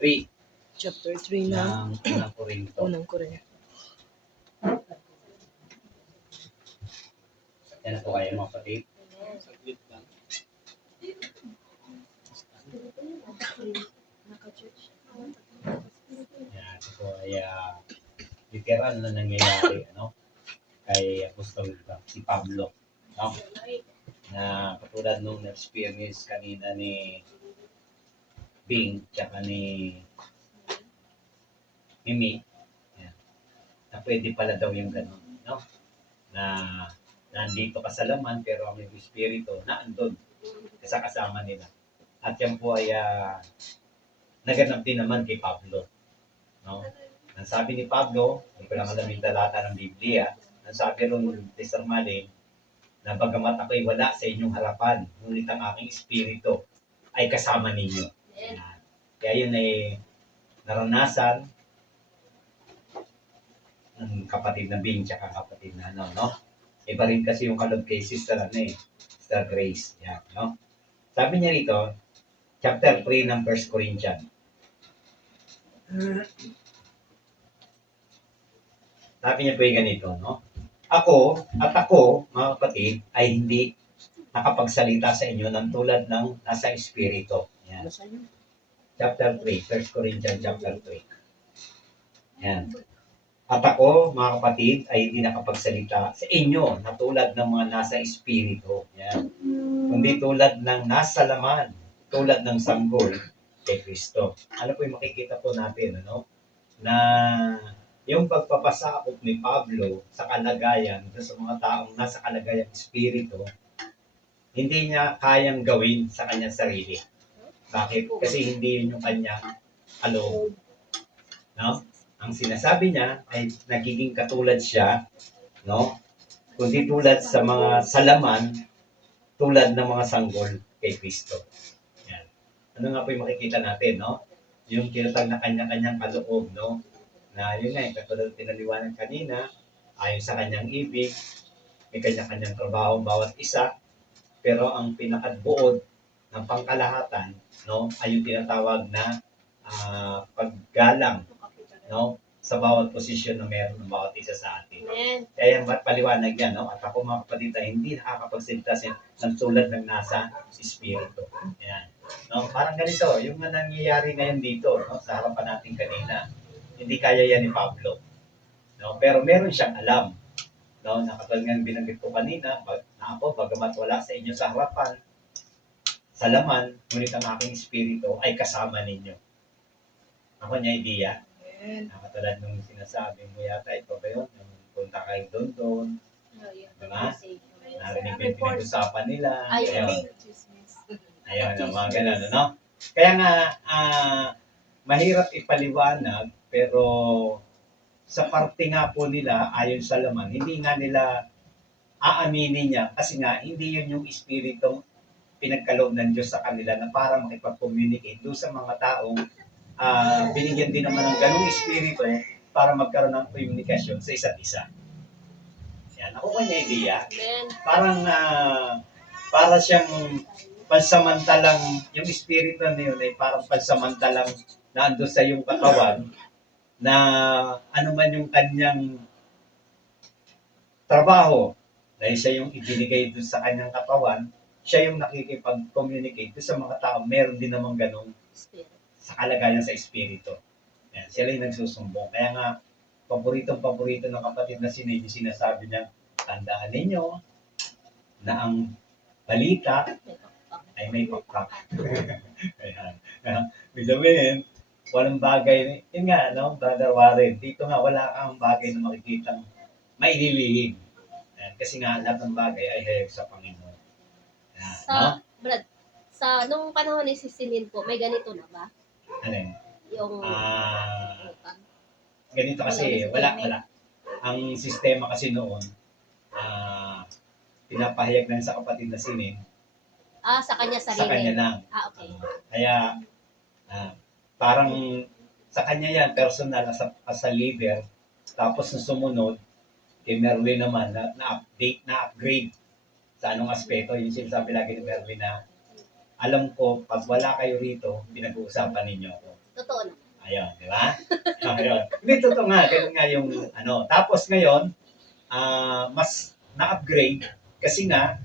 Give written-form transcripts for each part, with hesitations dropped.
3 Chapter 3 ng ng unang Korinto. unang Korinto. Yan na po kayo mga kapatid. Yan, ito po ay literal na nangyayari kay Apostol si Pablo. No? Na katulad nung na-experience kanina ni Bing tsaka ni Mimi, yan, na pwede pala daw yung ganun, no? Na nandito ka sa laman pero ang yung espiritu na andun kasama nila. At yan po ay naganap din naman kay Pablo. No? Ang sabi ni Pablo, hindi ko lang alam yung talata ng Biblia, ang sabi rin ni Sarmalin, na bagamat ako'y wala sa inyong harapan, ngunit ang aking espiritu ay kasama ninyo. Yan. Kaya yun ay naranasan ng kapatid na Bing tsaka kapatid na no? Iba rin kasi yung kalog kay Sister Sister Grace. Yan, no? Sabi niya rito, chapter 3 ng 1 Corinthians. Sabi niya po yung ganito, no? Ako, mga kapatid, ay hindi nakapagsalita sa inyo ng tulad ng nasa espiritu. Yan. Chapter 3, 1 Corinthians chapter 3. Yan. At ako, mga kapatid, ay hindi nakapagsalita sa inyo na tulad ng mga nasa espiritu. Yan. Kundi tulad ng nasa laman, tulad ng sanggol kay Kristo. Ano po yung makikita po natin, na yung pagpapasakop ni Pablo sa kalagayan, sa mga taong nasa kalagayang espiritu, hindi niya kayang gawin sa kanyang sarili. Bakit? Kasi hindi yun yung kanyang aloob. No? Ang sinasabi niya ay nagiging katulad siya, no? Kundi tulad sa mga salaman, tulad ng mga sanggol kay Kristo. Yan. Ano nga po yung makikita natin, no? Yung kinatag na kanya-kanyang kaloob, no? Na yun nga, katulad pinaliwanag kanina, ayon sa kanyang ibig, may kanya-kanyang trabaho ang bawat isa, pero ang pinakabuod ng pangkalahatan, no, ay yung tinatawag na paggalang, no, sa bawat posisyon na meron ng bawat isa sa atin. Kaya yung paliwanag yan, no? At ako mga kapatid ay hindi nakakapagsalita ng tulad ng nasa espiritu. Yan. No? Parang ganito, yung nangyayari ngayon dito, no, sa harapan natin kanina, hindi kaya yan ni Pablo. No? Pero meron siyang alam. No? Nakatulad nga binanggit ko kanina, na ako, bagamat wala sa inyo sa harapan, sa laman, ngunit ang aking espiritu ay kasama ninyo. Ako niya idea. Nakatulad nung sinasabi mo yata ito ba yun? Yung punta kayo doon. Diba? Narinig yung pinag-usapan nila. Ayun, mga ganun, no? Kaya nga, mahirap ipaliwanag, pero sa parte nga po nila, ayon sa laman, hindi nga nila aaminin niya kasi nga hindi yun yung espiritong pinagkaloob ng Diyos sa kanila na para makipag-communicate doon sa mga taong binigyan din naman ng ganung espiritu para magkaroon ng komunikasyon sa isa't isa. Yan, ako kanya idea. Parang para siyang pansamantalang, yung espiritu na yun ay parang pansamantalang naando sa yung katawan na ano man yung kanyang trabaho, dahil siya yung ibinigay doon sa kanyang katawan, siya yung nakikipag-communicate doon sa mga tao, meron din namang ganong sa kalagayan sa espiritu. Yan, sila yung nagsusumbong. Kaya nga, paborito ng kapatid na sinasabi niya, tandaan ninyo na ang balita ay may pakpak. Ayan. Ibig sabihin, walang bagay, yun nga, no, Brother Warren, dito nga wala kang bagay na makikitang maililihim. Ayan, kasi nga lahat ng bagay ay hayag sa Panginoon. Ayan, no? Brad, nung panahon ni Sisilin po, may ganito na ba? Alin? Yung ganito kasi, wala. Ang sistema kasi noon, pinapahayag lang sa kapatid na sinin, sa kanya sarili. sa kanya lang. Okay. Kaya, parang sa kanya yan, personal, as a leader, tapos na sumunod, kay Merlin naman, na-update, na-upgrade sa anong aspeto, yung sinasabi lagi ni Merlin na, alam ko, pag wala kayo rito, pinag-uusapan ninyo ako. Totoo na. Ayun, di ba? Ayun. Hindi, totoo nga. Ganun nga yung ano. Tapos ngayon, mas na-upgrade kasi nga,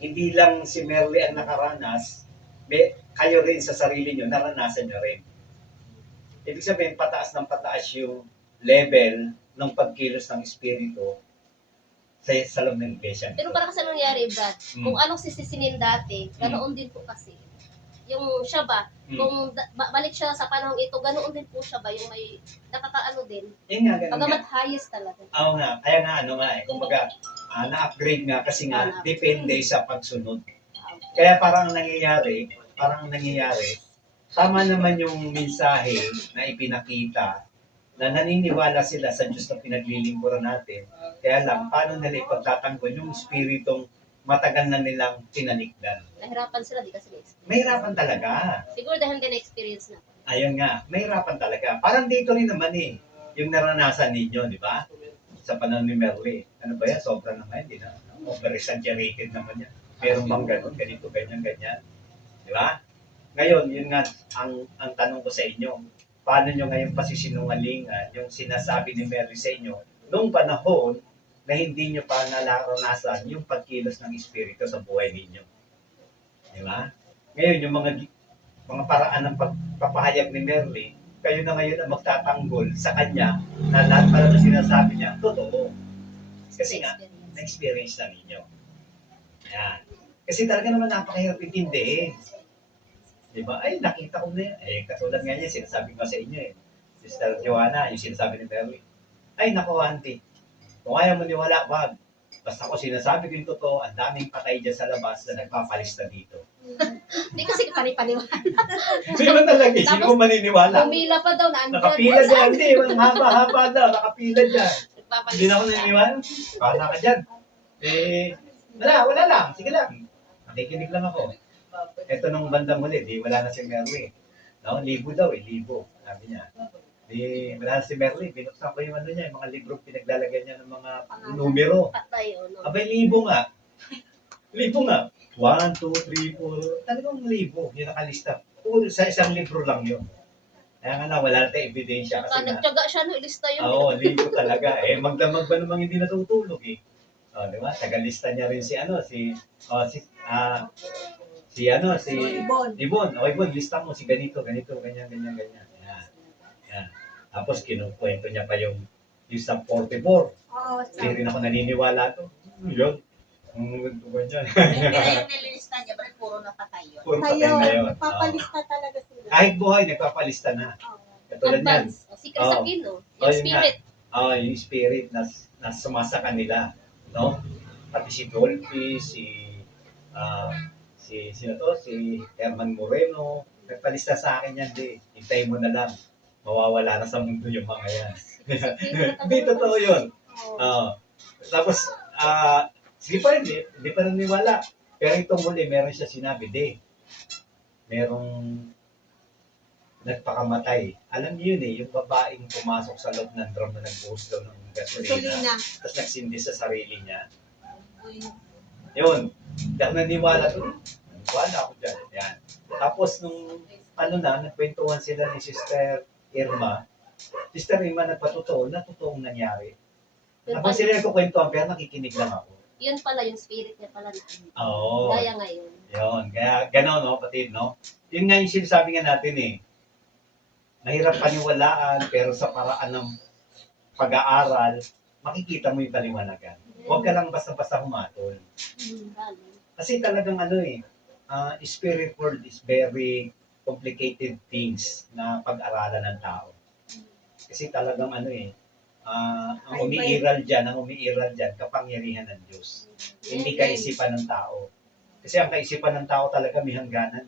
hindi lang si Merly ang nakaranas, kayo rin sa sarili nyo, naranasan nyo rin. Ibig sabihin, pataas ng pataas yung level ng pagkilos ng Espiritu sa loob ng iglesia. Pero para kasi nangyari, Brad, Mm. kung anong sisisinin dati, ganoon din po kasi. Yung siya ba, kung balik siya sa panahon ito, ganoon din po siya ba, yung may nakakaano din. Yun nga, ganun nga. Pagamat highest talaga. Oo nga, kaya nga ano nga kumbaga, na-upgrade nga kasi nga, depende sa pagsunod. Kaya parang nangyayari, tama naman yung mensahe na ipinakita na naniniwala sila sa Diyos na pinaglilingkuran natin. Kaya lang, paano nila ipagtatanggol yung espiritong matagal na nilang tinalikdan? Nahirapan sila, di kasi na-experience. Mahirapan talaga. Siguro dahil hindi na-experience na. Ayun nga, mahirapan talaga. Parang dito rin naman yung naranasan ninyo, di ba? Sa panahon ni Merly. Ano ba yan? Sobra naman, hindi na. Over-exaggerated naman yan. Meron bang ganun? Ganito, ganyan, ganyan. Di ba? Ngayon, yun nga, ang tanong ko sa inyo, paano nyo ngayon pasisinungalingan yung sinasabi ni Mary sa inyo noong panahon na hindi nyo pa naranasan yung pagkilos ng Espiritu sa buhay ninyo. Di ba? Ngayon, yung mga paraan ng pagpapahayag ni Merly, kayo na ngayon ang magtatanggol sa kanya na lahat pala na sinasabi niya, totoo. Kasi nga, na-experience na ninyo. Yan. Kasi talaga naman napakahirap intindihin. Diba? Ay, nakita ko na yan. Eh, katulad nga niya, sinasabi ko sa inyo eh. Sister Joanna, yung sinasabi ni Merly. Ay, naku, auntie. Kung ayaw mo niwala, wag. Basta ako sinasabi ko yung totoo, ang daming patay dyan sa labas na nagpapalista dito. Hindi kasi panipaniwala. Hindi naman talaga, sino mo maniniwala? Pumila pa daw na andyan. Nakapila dyan, hindi. Haba-haba daw, nakapila dyan. Hindi na ako Nagpapalista. naniniwala. Bahala ka dyan. Eh, wala lang. Sige lang. Nakikinig lang ako. Ito nung bandang huli, wala na si Merly. No, libo daw libo. Sabi niya. Wala na si Merly. Binuksan ko yung niya, yung mga libro pinaglalagyan niya ng mga numero. Patay, no? Abay, libo nga. Libo nga. 1, 2, 3, 4. Talagang libo. Yung nakalista. Sa isang libro lang yun. Kaya nga na, wala na tayong ebidensya. Kasi nga, Nagtyaga siya, no? Ilista yun. oo, libo talaga. Magdamag ba namang hindi natutulog eh. Di ba? Tagalista niya rin si Ibon. Okay, Ibon, lista mo si ganito, ganito, ganyan, ganyan, ganyan. Yan. Tapos kinukwento niya pa yung sa 44. Hindi rin ako naniniwala to. Yun. Ganito, ganyan. Kaya yung nililista niya, pero puro napatay yun. Puro patay na yun. Nagpapalista talaga sila. Kahit buhay, nagpapalista na. Katulad yan. Advance. Secret sa akin, no? Oh, Yung yun nga. spirit. Yung spirit na sumasa kanila. No? Pati si Dolphy, si Herman Moreno, nagpalista sa akin yan, hintayin mo na lang. Mawawala na sa mundo yung mga yan. Hindi, totoo yun. Tapos, sige pa rin, hindi pa rin niwala. Pero itong muli, meron siya sinabi, merong nagpakamatay. Alam niyo yun yung babaeng pumasok sa loob ng drum na nagbuhos daw ng gasolina. Tapos nagsindi sa sarili niya. Yun. Hindi ako naniwala doon. Naniwala ako dyan. Yan. Tapos nung nagkwentuhan sila ni Sister Irma. Sister Irma nagpatotoo na totoong nangyari. Yun Tapos pala, sila nagkukwentuhan pero nakikinig lang ako. yun pala yung spirit niya pala na. Oo. Gaya ngayon. Yun. Kaya gano'n, no, patid, no? Yun nga yung sinasabi nga natin Mahirap paniwalaan pero sa paraan ng pag-aaral, makikita mo yung kaliwanagan. Huwag ka lang basta-basta humatol. Kasi talagang spirit world is very complicated things na pag-aralan ng tao. Kasi talagang ang umiiral dyan, kapangyarihan ng Diyos. Hindi kaisipan ng tao. Kasi ang kaisipan ng tao talaga may hangganan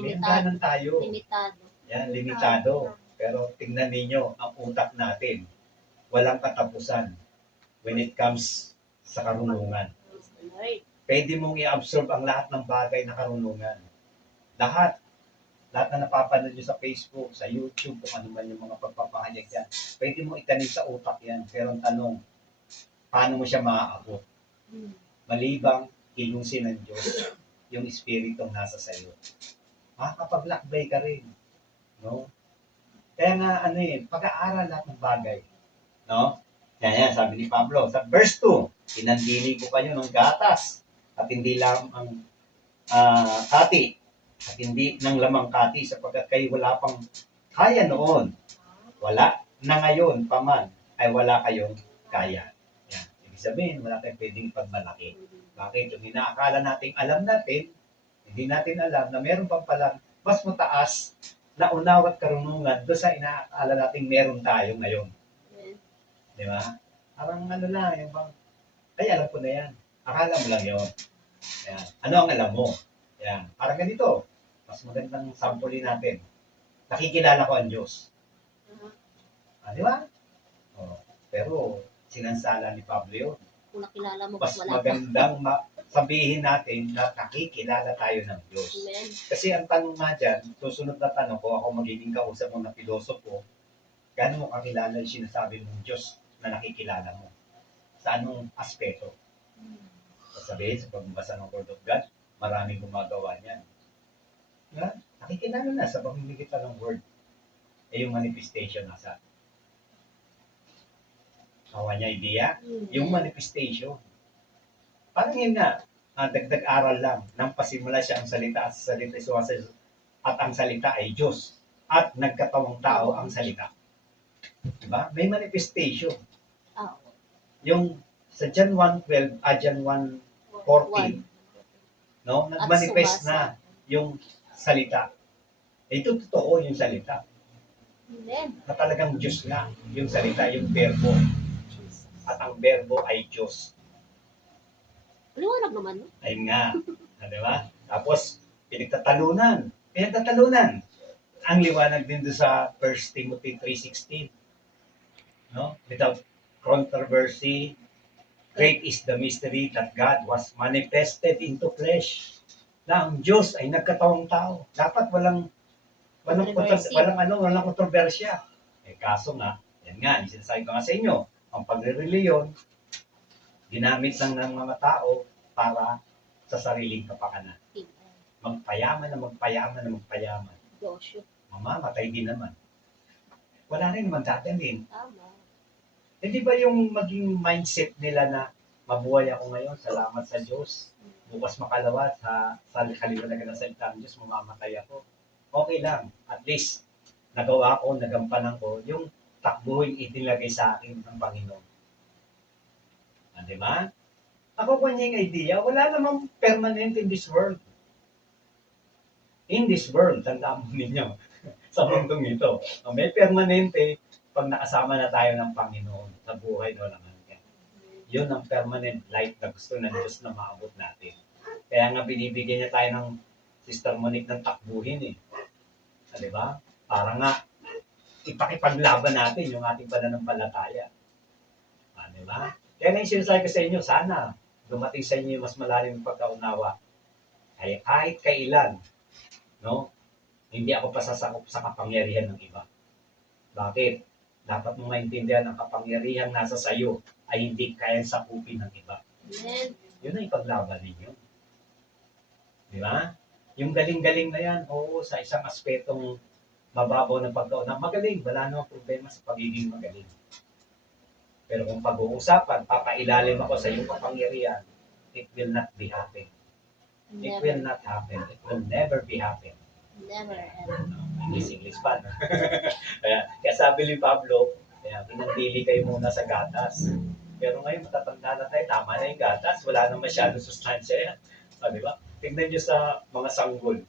May hangganan tayo. Limitado. Yan, limitado. Pero tingnan ninyo, ang utak natin, walang katapusan when it comes sa karunungan. Pwede mong i-absorb ang lahat ng bagay na karunungan. Lahat na napapanood nyo sa Facebook, sa YouTube, kung ano man yung mga pagpapahayag yan, pwede mong itanim sa utak yan. Pero ang tanong, paano mo siya maaabot? Malibang kilusin ng Diyos yung espiritong nasa sayo. Makakapaglakbay ka rin. No? Kaya nga, pag-aaral lahat ng bagay. No? Kaya sabi ni Pablo, sa verse 2, pinandili ko kayo ng gatas at hindi lang ang kati at hindi ng lamang kati sapagkat kayo wala pang kaya noon. Wala na ngayon pa man ay wala kayong kaya. Yan. Ibig sabihin, wala tayong pwedeng pagmalaki. Bakit? Yung inaakala natin, alam natin, hindi natin alam na meron pa palang mas mataas na unawa at karunungan doon sa inaakala natin meron tayo ngayon. Di ba? Parang lang, yung bang, ay alam ko na yan. Akala mo lang yun. Yan. Ano ang alam mo? Yan. Parang ganito. Mas magandang sampulin natin. Nakikilala ko ang Diyos. Di ba? Oh, pero sinansala ni Pablo yun. Kung nakilala mo, Mas wala pa. magandang sabihin natin na nakikilala tayo ng Diyos. Amen. Kasi ang tanong nga dyan, susunod na tanong ko, ako magiging kausap mo na pilosopo, gaano mo kakilala yung sinasabi mong Diyos na nakikilala mo? Sa anong aspeto? Sabihin, sa pagbabasa ng Word of God, maraming gumagawa niyan. Na, nakikilala na sa pamimigitan ng Word. Yung manifestation nasa. Kawa niya idea? Yung manifestation. Parang yun nga, dagdag aral lang, nang pasimula siya ang salita at salita at ang salita ay Diyos at nagkatawang tao ang salita. Diba? May manifestation. Ah, Yung sa John 1:12, John 1:14, no? Nagmanifest na yung salita. Ito totoo yung salita. Amen. Na talagang Diyos nga yung salita, yung verbo. At ang verbo ay Diyos. Liwanag naman, no? Ayun nga. Di ba? Tapos, pinagtatalunan. Ang liwanag din doon sa 1 Timothy 3:16. No? Without controversy, great is the mystery that God was manifested into flesh. Na ang Diyos ay nagkatawang tao. Dapat walang kontrobersya. Kaso nga, yan nga, sinasabi ko nga sa inyo, ang pagre-reliyon, ginamit lang ng mga tao para sa sariling kapakanan. Magpayaman. Dosyo. Mamamatay din naman. Wala rin naman dadalhin. Tama. Hindi ba yung maging mindset nila na mabuhay ako ngayon, salamat sa Diyos. Bukas makalawa sa kaliwanagan ng salita ng Diyos, mamamatay ako. Okay lang. At least, nagawa ko, nagampanan ko, yung takbuhin itinlagay sa akin ng Panginoon. Di ba? Ako po niya yung idea, wala namang permanent in this world. In this world, tandaan mo ninyo, sa mundong ito. May permanente pag nakasama na tayo ng Panginoon sa buhay na walang hanggan. Yun ang permanent life na gusto ng Diyos na maabot natin. Kaya nga binibigyan niya tayo ng Sister Monique ng takbuhin eh. Di ba? Para nga ipakipaglaban natin yung ating pananampalataya. Di ba? Kaya nga yung sinasabi ko sa inyo, sana dumating sa inyo yung mas malalim ng pagkaunawa. Kaya kahit kailan, no, hindi ako pasasakop sa kapangyarihan ng iba. Bakit? Dapat mong maintindihan ang kapangyarihan nasa sayo ay hindi kayang sakupin ng iba. Amen. Yun ang ipaglaban ninyo. Di ba? Yung galing-galing na yan, oo, sa isang aspetong mababaw ng pagkaunawa, magaling, wala namang problema sa pagiging magaling. Pero kung pag-uusapan, papailalim ako sa iyong kapangyarihan, it will not be happen. It will not happen. It will never be happen. Never. English pa. No? kaya sabi ni Pablo, pinagpili kayo muna sa gatas. Pero ngayon, matatanda na tayo, tama na yung gatas, wala na masyadong sustansya yan. Di ba? Tignan nyo sa mga sanggol.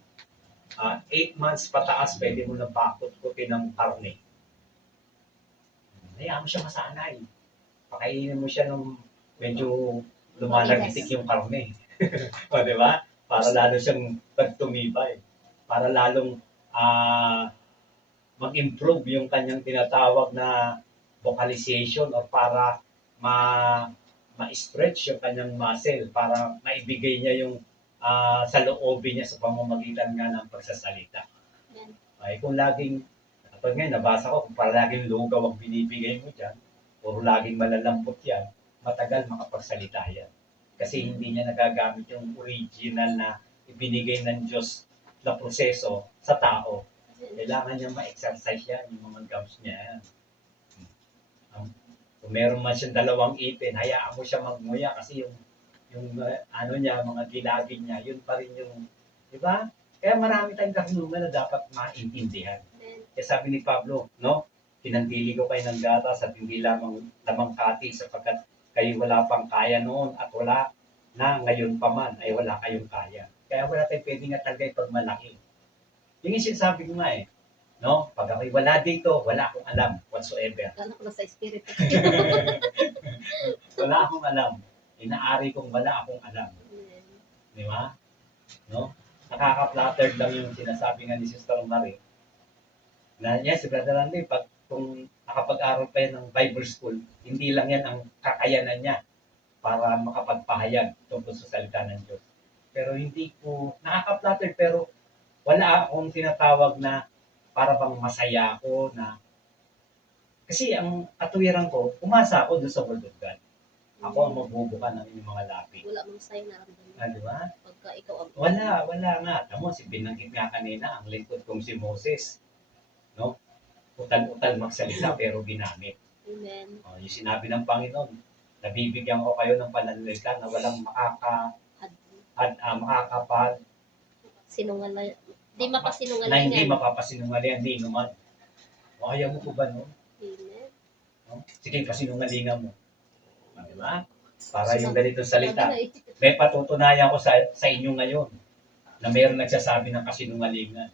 8 months pataas, pwede mo na pakot-kutin ng karne. Hayaan mo siya masanay. Pakainin mo siya nung medyo lumalagitik yung karne. Di ba? Para lalo siyang pagtumibay. Para lalong mag-improve yung kanyang tinatawag na vocalization or para ma-stretch yung kanyang muscle para maibigay niya yung sa loobin niya sa pamamagitan nga ng pagsasalita. Ay, kung laging, kapag ngayon nabasa ko, kung laging lugaw ang binibigay mo dyan, puro laging malalambot yan, matagal makapagsalita yan. Kasi hindi niya nagagamit yung original na ibinigay ng Diyos na proseso sa tao Kailangan niya ma-exercise yan, yung mga gums niya yan. Kung meron man siyang dalawang ipin, hayaan mo siya magmuya kasi ano niya, mga gilagid niya, yun pa rin yung, di ba? Kaya marami tayong karunungan na dapat maintindihan. Kaya sabi ni Pablo, no? Pinandili ko kayo ng gatas at hindi lamang kati sapagkat kayo wala pang kaya noon at wala na ngayon pa man ay wala kayong kaya. Kaya wala tayong pwede nga talaga ipagmalaki. Yung sinasabi ko nga no? Pag ako'y wala dito, wala akong alam whatsoever. Kala ko na sa espiritu. Wala akong alam. Inaari kong wala akong alam. Di ba? No? Nakaka-flattered lang yung sinasabi nga ni Sister Marie. Na yes, si Brother Randy, kung nakapag-aral pa yan ng Bible School, hindi lang yan ang kakayanan niya para makapagpahayag tungkol sa salita ng Diyos. Pero hindi ko, nakaka-flattered, pero wala akong tinatawag na para bang masaya ako na, kasi ang katuwiran ko, umasa ako doon sa Word of God. Ako ang magbubuka ng inyong mga labi. Wala mong sa'yo naramdaman. Di ba? Pagka ikaw ang... Wala nga. Tamo, binanggit nga kanina, ang lingkod kong si Moses. No? Utal-utal magsalita pero ginamit. Amen. Yung sinabi ng Panginoon, nabibigyan ko kayo ng pananalita na walang makakapad Sinungaling. Di na hindi mapasinungalingan. mapapasinungalingan, hindi naman. Ayaw mo ko ba, no? Amen. No? Sige, pasinungalingan mo. Di ba? Para yung ganitong salita. Sabi na, May patutunayan ko sa inyo ngayon na mayroong nagsasabi ng kasinungalingan.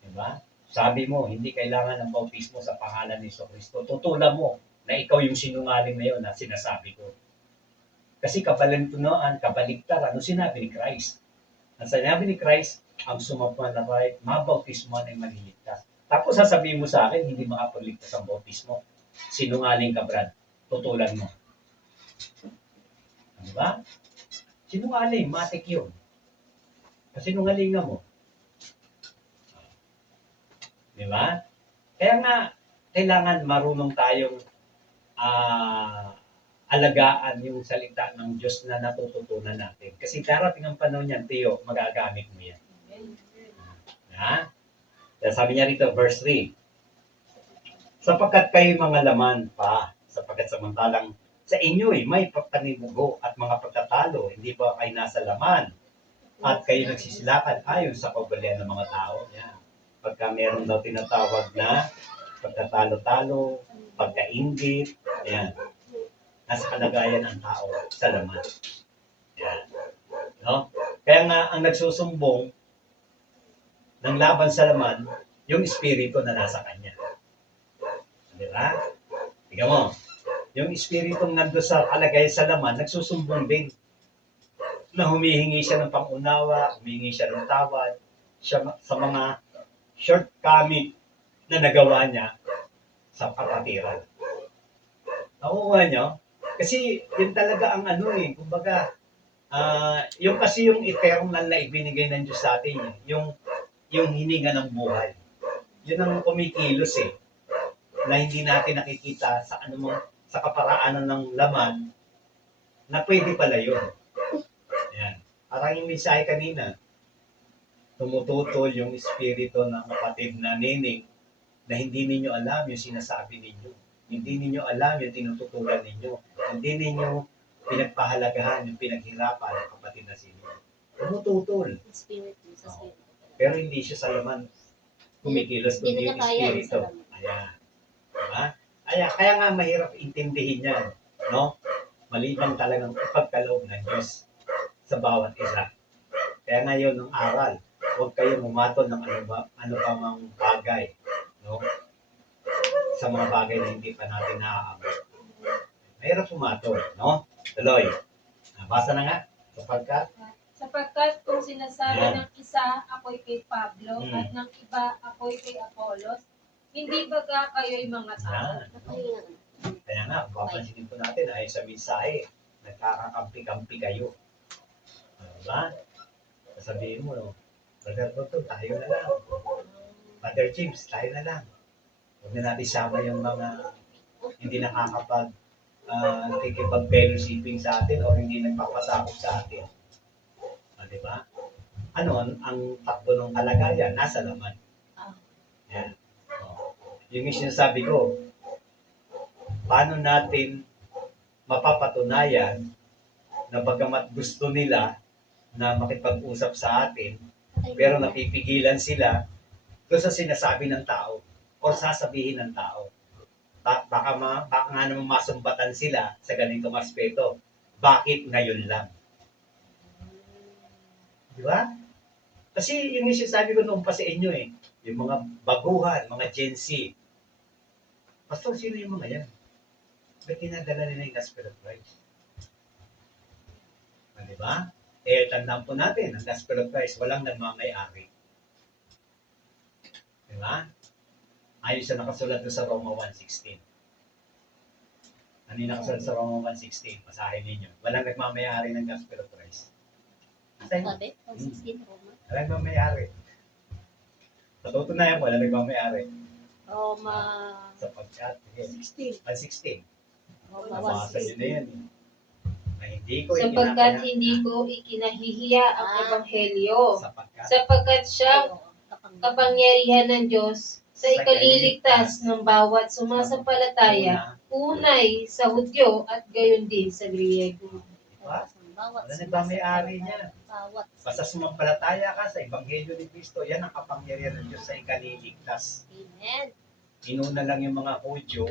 Di ba? Sabi mo, hindi kailangan ng bautismo sa pangalan ni Kristo. Tutulan mo na ikaw yung sinungaling na yun na sinasabi ko. Kasi kabaligtaran, ano sinabi ni Christ? Ang sinabi ni Christ, ang sumapanalay, mabautismo ay maliligtas. Tapos sasabihin mo sa akin, hindi makapagligtas ang bautismo. Sinungaling ka, Brad. Tutulan mo. Diba? Sinungaling, matik yun. Kasinungalingan mo. Diba? Kaya nga, kailangan marunong tayong alagaan yung salita ng Diyos na natututunan natin. Kasi darating ang panahon yan, Teo, magagamit mo yan. Ha? Kaya sabi niya rito, verse 3, sapagkat kayo mga laman pa, sapagkat samantalang sa inyo'y may panimugo at mga pagtatalo, hindi ba kayo nasa laman? At kayo nagsisilakan ayon sa kaugalian ng mga tao. Yan. Pagka meron daw tinatawag na pagtatalo-talo, pagkaingit, yan. Nasa kalagayan ng tao sa laman. Yan. No? Kaya nga, ang nagsusumbong ng laban sa laman, yung espiritu na nasa kanya. Di ba? Tingnan mo, yung espiritong nando sa kalagayan sa laman, nagsusumbong din. Na humihingi siya ng pangunawa, humihingi siya ng tawad sa mga shortcoming na nagawa niya sa kapatiran. Nakukuha niyo? Kasi yun talaga ang kumbaga, yung kasi yung eternal na ibinigay ng Diyos sa atin, yung hininga ng buhay. Yun ang kumikilos na hindi natin nakikita sa sa kaparaanan ng laman na pwede pala yun. Ayan. Parang yung mensahe kanina, tumututol yung espiritu ng kapatid na nining na hindi ninyo alam yung sinasabi ninyo. Hindi ninyo alam yung tinututulan ninyo. Hindi ninyo pinagpahalagahan yung pinaghirapan ng kapatid na sino. Tumututol. Espiritu sa espiritu. Pero hindi siya sa laman kumikilos kundi yung espiritu. Ayan. Diba? Kaya nga mahirap intindihin yan. No? Malibang talagang ipagkaloob ng Diyos sa bawat isa. Kaya ngayon ng aral, huwag kayong umaton ng ano pa mang bagay. No? Sa mga bagay na hindi pa natin naaabot. Mahirap umaton. No? Tuloy. Basa na nga. Sapagkat kung sinasabi ng isa, ako'y kay Pablo, at ng iba, ako'y kay Apollos, hindi baga kayo'y mga tao? Kaya nga, papansinin po natin ay sa mensahe, nagkakakampi-kampi kayo. Diba? Sasabihin mo, Brother Toto, tayo na lang. Brother James, tayo na lang. Huwag na natin sama yung mga hindi nakikipag-fellowshipping sa atin o hindi nagpapasakop sa atin. Diba? Ang takbo ng kalagayan, nasa laman. yung sinasabi ko, paano natin mapapatunayan na bagamat gusto nila na makipag-usap sa atin, pero napipigilan sila doon sa sinasabi ng tao o sasabihin ng tao. Baka nga naman masumbatan sila sa ganitong aspeto. Bakit ngayon lang? Di ba? Kasi yung sinasabi ko noon pa sa inyo yung mga baguhan, mga Gen Z. Pastor, sino yung mga yan? Ba't tinadala nila yung Gospel of Christ? Di ba? Tandaan po natin, ang Gospel of Christ, walang nagmamayari. Di ba? Ayos sa nakasulat doon sa Roma 1:16. Ano yung nakasulat sa Roma 1:16? Masahin ninyo. Walang nagmamayari ng Gospel of Christ. Sabi, 16 Roma. Walang nagmamayari. Patutunayan mo, walang nagmamayari. Roma Sapagkat, 16. 1:16. Roma Nabasa nyo na yan. Na hindi ko Sapagkat hindi ko ikinahihiya ang ebanghelyo. Sapagkat siya kapangyarihan ng Diyos sa ikaliligtas ng bawat sumasampalataya, unay sa Hudyo at gayon din sa Griego. Diba? Bawat Wala nagmamayari niya. Bawat. Basta sumampalataya ka sa Ebanghelyo ni Kristo, yan ang kapangyarihan ng Diyos sa ikaliligtas. Amen. Inuna lang yung mga Hudyo,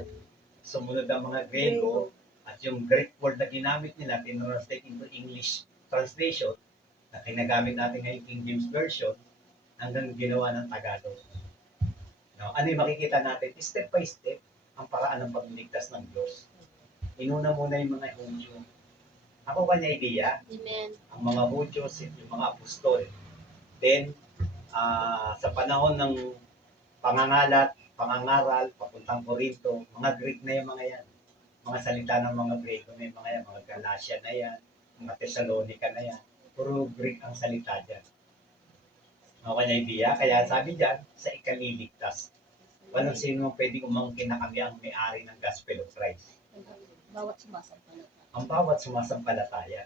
sumunod ang mga Grego, at yung Greek word na ginamit nila, tinranslate into English translation, na kinagamit natin ngayon King James Version, hanggang ginawa ng Tagalog. No? Ano yung makikita natin? Step by step, ang paraan ng pagliligtas ng Diyos. Inuna muna yung mga Hudyo. Ako kanya idea, Amen. ang mga Hudyo, yung mga apostol. Then, sa panahon ng pangangaral, papuntang Corinto, mga Greek na yung mga yan. Mga salita ng mga Grego na yung mga yan, mga Galatia na yan, mga Thessalonica na yan. Puro Greek ang salita dyan. Ako kanya idea, kaya sabi dyan, sa ikaliligtas. Walang sino pwedeng umangkin na kami ang may-ari ng Gospel of Christ. Bawat sumasampalataya. Ang bawat sumasampalataya.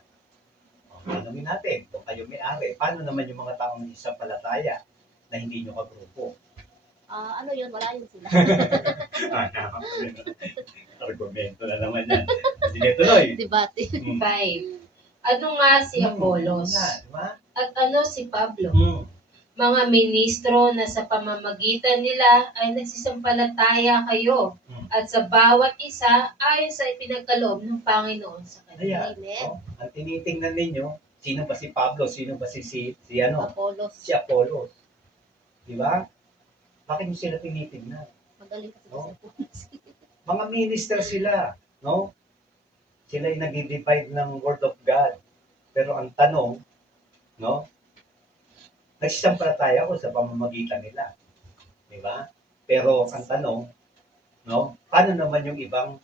Tanungin natin, kung kayo may-ari, paano naman yung mga taong hindi sampalataya na hindi nyo kagrupo? Ano yun? Wala yun sila. Argumento na naman yan. Sige, tuloy. Debate. 5. Ano nga si Apollos? Diba? At ano si Pablo? Hmm. Mga ministro na sa pamamagitan nila ay nagsisampalataya kayo, at sa bawat isa ayon sa ipinagkaloob ng Panginoon sa kanila. Ayan. Amen. Ang tinitingnan ninyo, sino ba si Pablo? Sino ba si Apollos. Si Apollos. Di ba? Bakit nyo sila tinitingnan? Magaling kasi No? sa Apollos. Mga minister sila, no? Sila yung nag-divide ng Word of God. Pero ang tanong, no? Nagsisampalataya ako sa pamamagitan nila. Di ba? Pero ang tanong, no? Paano naman yung ibang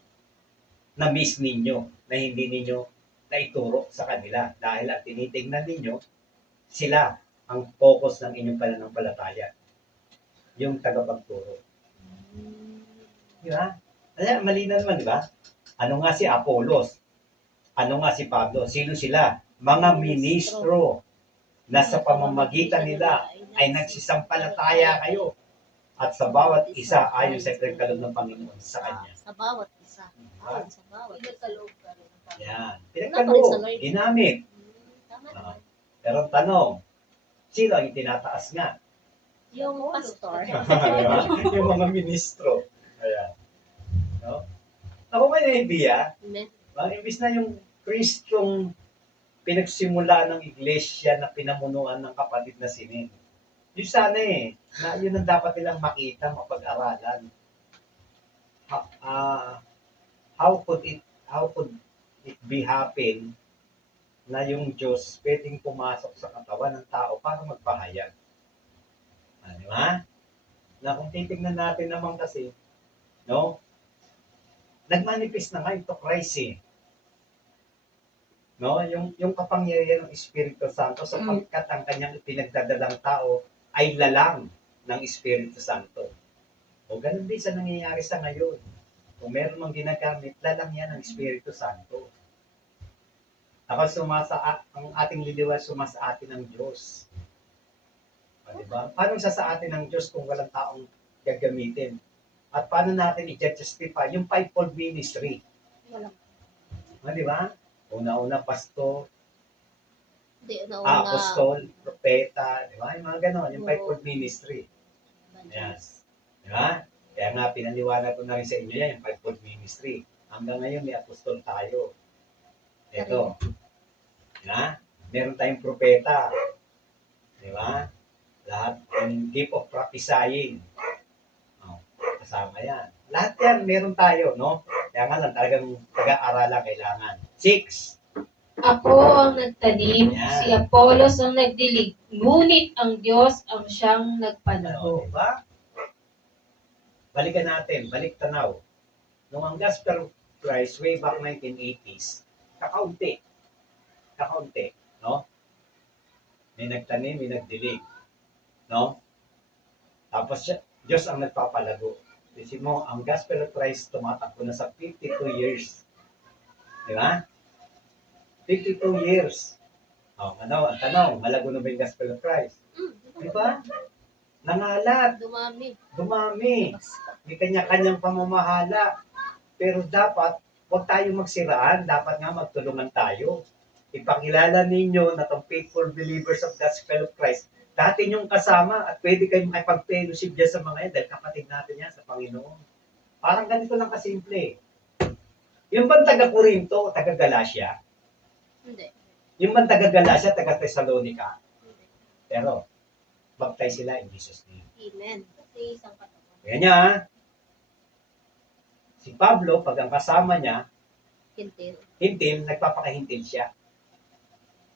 na-miss ninyo na hindi ninyo naituro sa kanila? Dahil ang tinitingnan ninyo, sila ang focus ng inyong pananampalataya. Yung tagapagturo. Di ba? Kaya malinaw naman, di ba? Ano nga si Apollos? Ano nga si Pablo? Sino sila? Mga ministro na sa pamamagitan nila ay nagsisampalataya kayo at sa bawat isa ayon sa pinagkaloob ng Panginoon sa Kanya. Sa bawat isa. Ayon sa bawat isa. Pinagkaloob ka rin ng Panginoon. Yan. Wala pa rin sa Pinagkaloob, Lord. ginamit. Tama naman. Pero ang tanong, sino ang itinataas nga? Yung pastor. Yung mga ministro. Ayan. No? Ako may idea, Amen. imbis na yung Kristong pinagsimula ng iglesia na pinamunuan ng kapatid na sinin. Yun sana na yun ang dapat nilang makita, mapag-aralan. How could it be happen na yung Diyos pwedeng pumasok sa katawan ng tao para magpahayag? Di ba? Na kung titignan natin naman kasi, no? Nagmanifest na nga ito Christ No? Yung kapangyarihan ng Espiritu Santo sapagkat ang kanyang pinagdadalang tao ay lalang ng Espiritu Santo. O ganun din sa nangyayari sa ngayon. Kung meron mang ginagamit, lalang yan ng Espiritu Santo. Tapos ang ating liliwan sumasa atin ng Diyos. Diba? Paano sa atin ng Diyos kung walang taong gagamitin? At paano natin i-justify yung fivefold ministry? Walang, Di ba? Una-una, pastor, hindi, nauna. apostol, propeta, di ba? Yung mga ganon, yung Oo. fivefold ministry. Ayan. Di ba? Kaya nga, pinaliwanag ko na rin sa inyo yan, yung fivefold ministry. Hanggang ngayon, may apostol tayo. Ito. Di ba? Meron tayong propeta. Di ba? Lahat yung gift of prophesying. Oh, kasama yan. Lahat yan, meron tayo, no? Kaya nga lang, talagang taga-aralan kailangan. 6. Ako ang nagtanim, Ayan. si Apollos ang nagdilig, ngunit ang Diyos ang siyang Ano, nagpalago. di ba? Balikan natin, balik tanaw. Nung ang gospel of Christ, way back 1980s, kakaunti. Kakaunti, no? May nagtanim, may nagdilig. No? Tapos siya, Diyos ang nagpapalago. Kasi mo, ang gospel of Christ tumatakbo na sa 52 years. Di ba? 52 years. Oh, ano, ang tanong, malago na ba yung gospel of Christ? Di ba? Nangalat, Dumami. dumami. May kanya-kanyang pamamahala. Pero dapat, huwag tayo magsiraan. Dapat nga magtulungan tayo. Ipakilala ninyo na itong faithful believers of gospel of Christ. Dati yung kasama at pwede kayong makipag-fellowship dyan sa mga yan dahil kapatid natin yan sa Panginoon. Parang ganito lang kasimple. Yung bang taga-Corinto, taga-Galacia? Hindi. Yung bang taga-Galacia, taga-Thessalonica? Pero, baptize sila in Jesus' name. Amen. Kasi isang katawan. Kaya niya, si Pablo, pag ang kasama niya, Hintil. hintil, nagpapakahintil siya.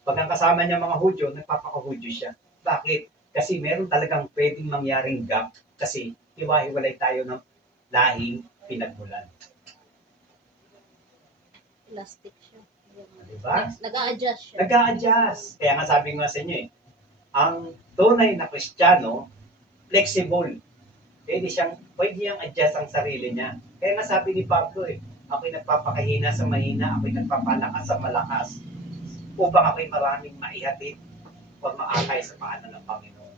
Pag ang kasama niya mga Hudyo, nagpapakahudyo siya. Bakit? Kasi meron talagang pwedeng mangyaring gap kasi hiwa-hiwalay tayo ng lahing pinagmulan. Plastic siya. Diba? Nag-a-adjust siya. Nag-a-adjust. Kaya nga sabi nga sa inyo ang tunay na Kristiyano, flexible. Pwede niyang adjust ang sarili niya. Kaya nga sabi ni Pablo ako'y nagpapakahina sa mahina, ako'y nagpapalakas sa malakas, upang ako'y maraming maihatid o maakay sa paanan ng Panginoon.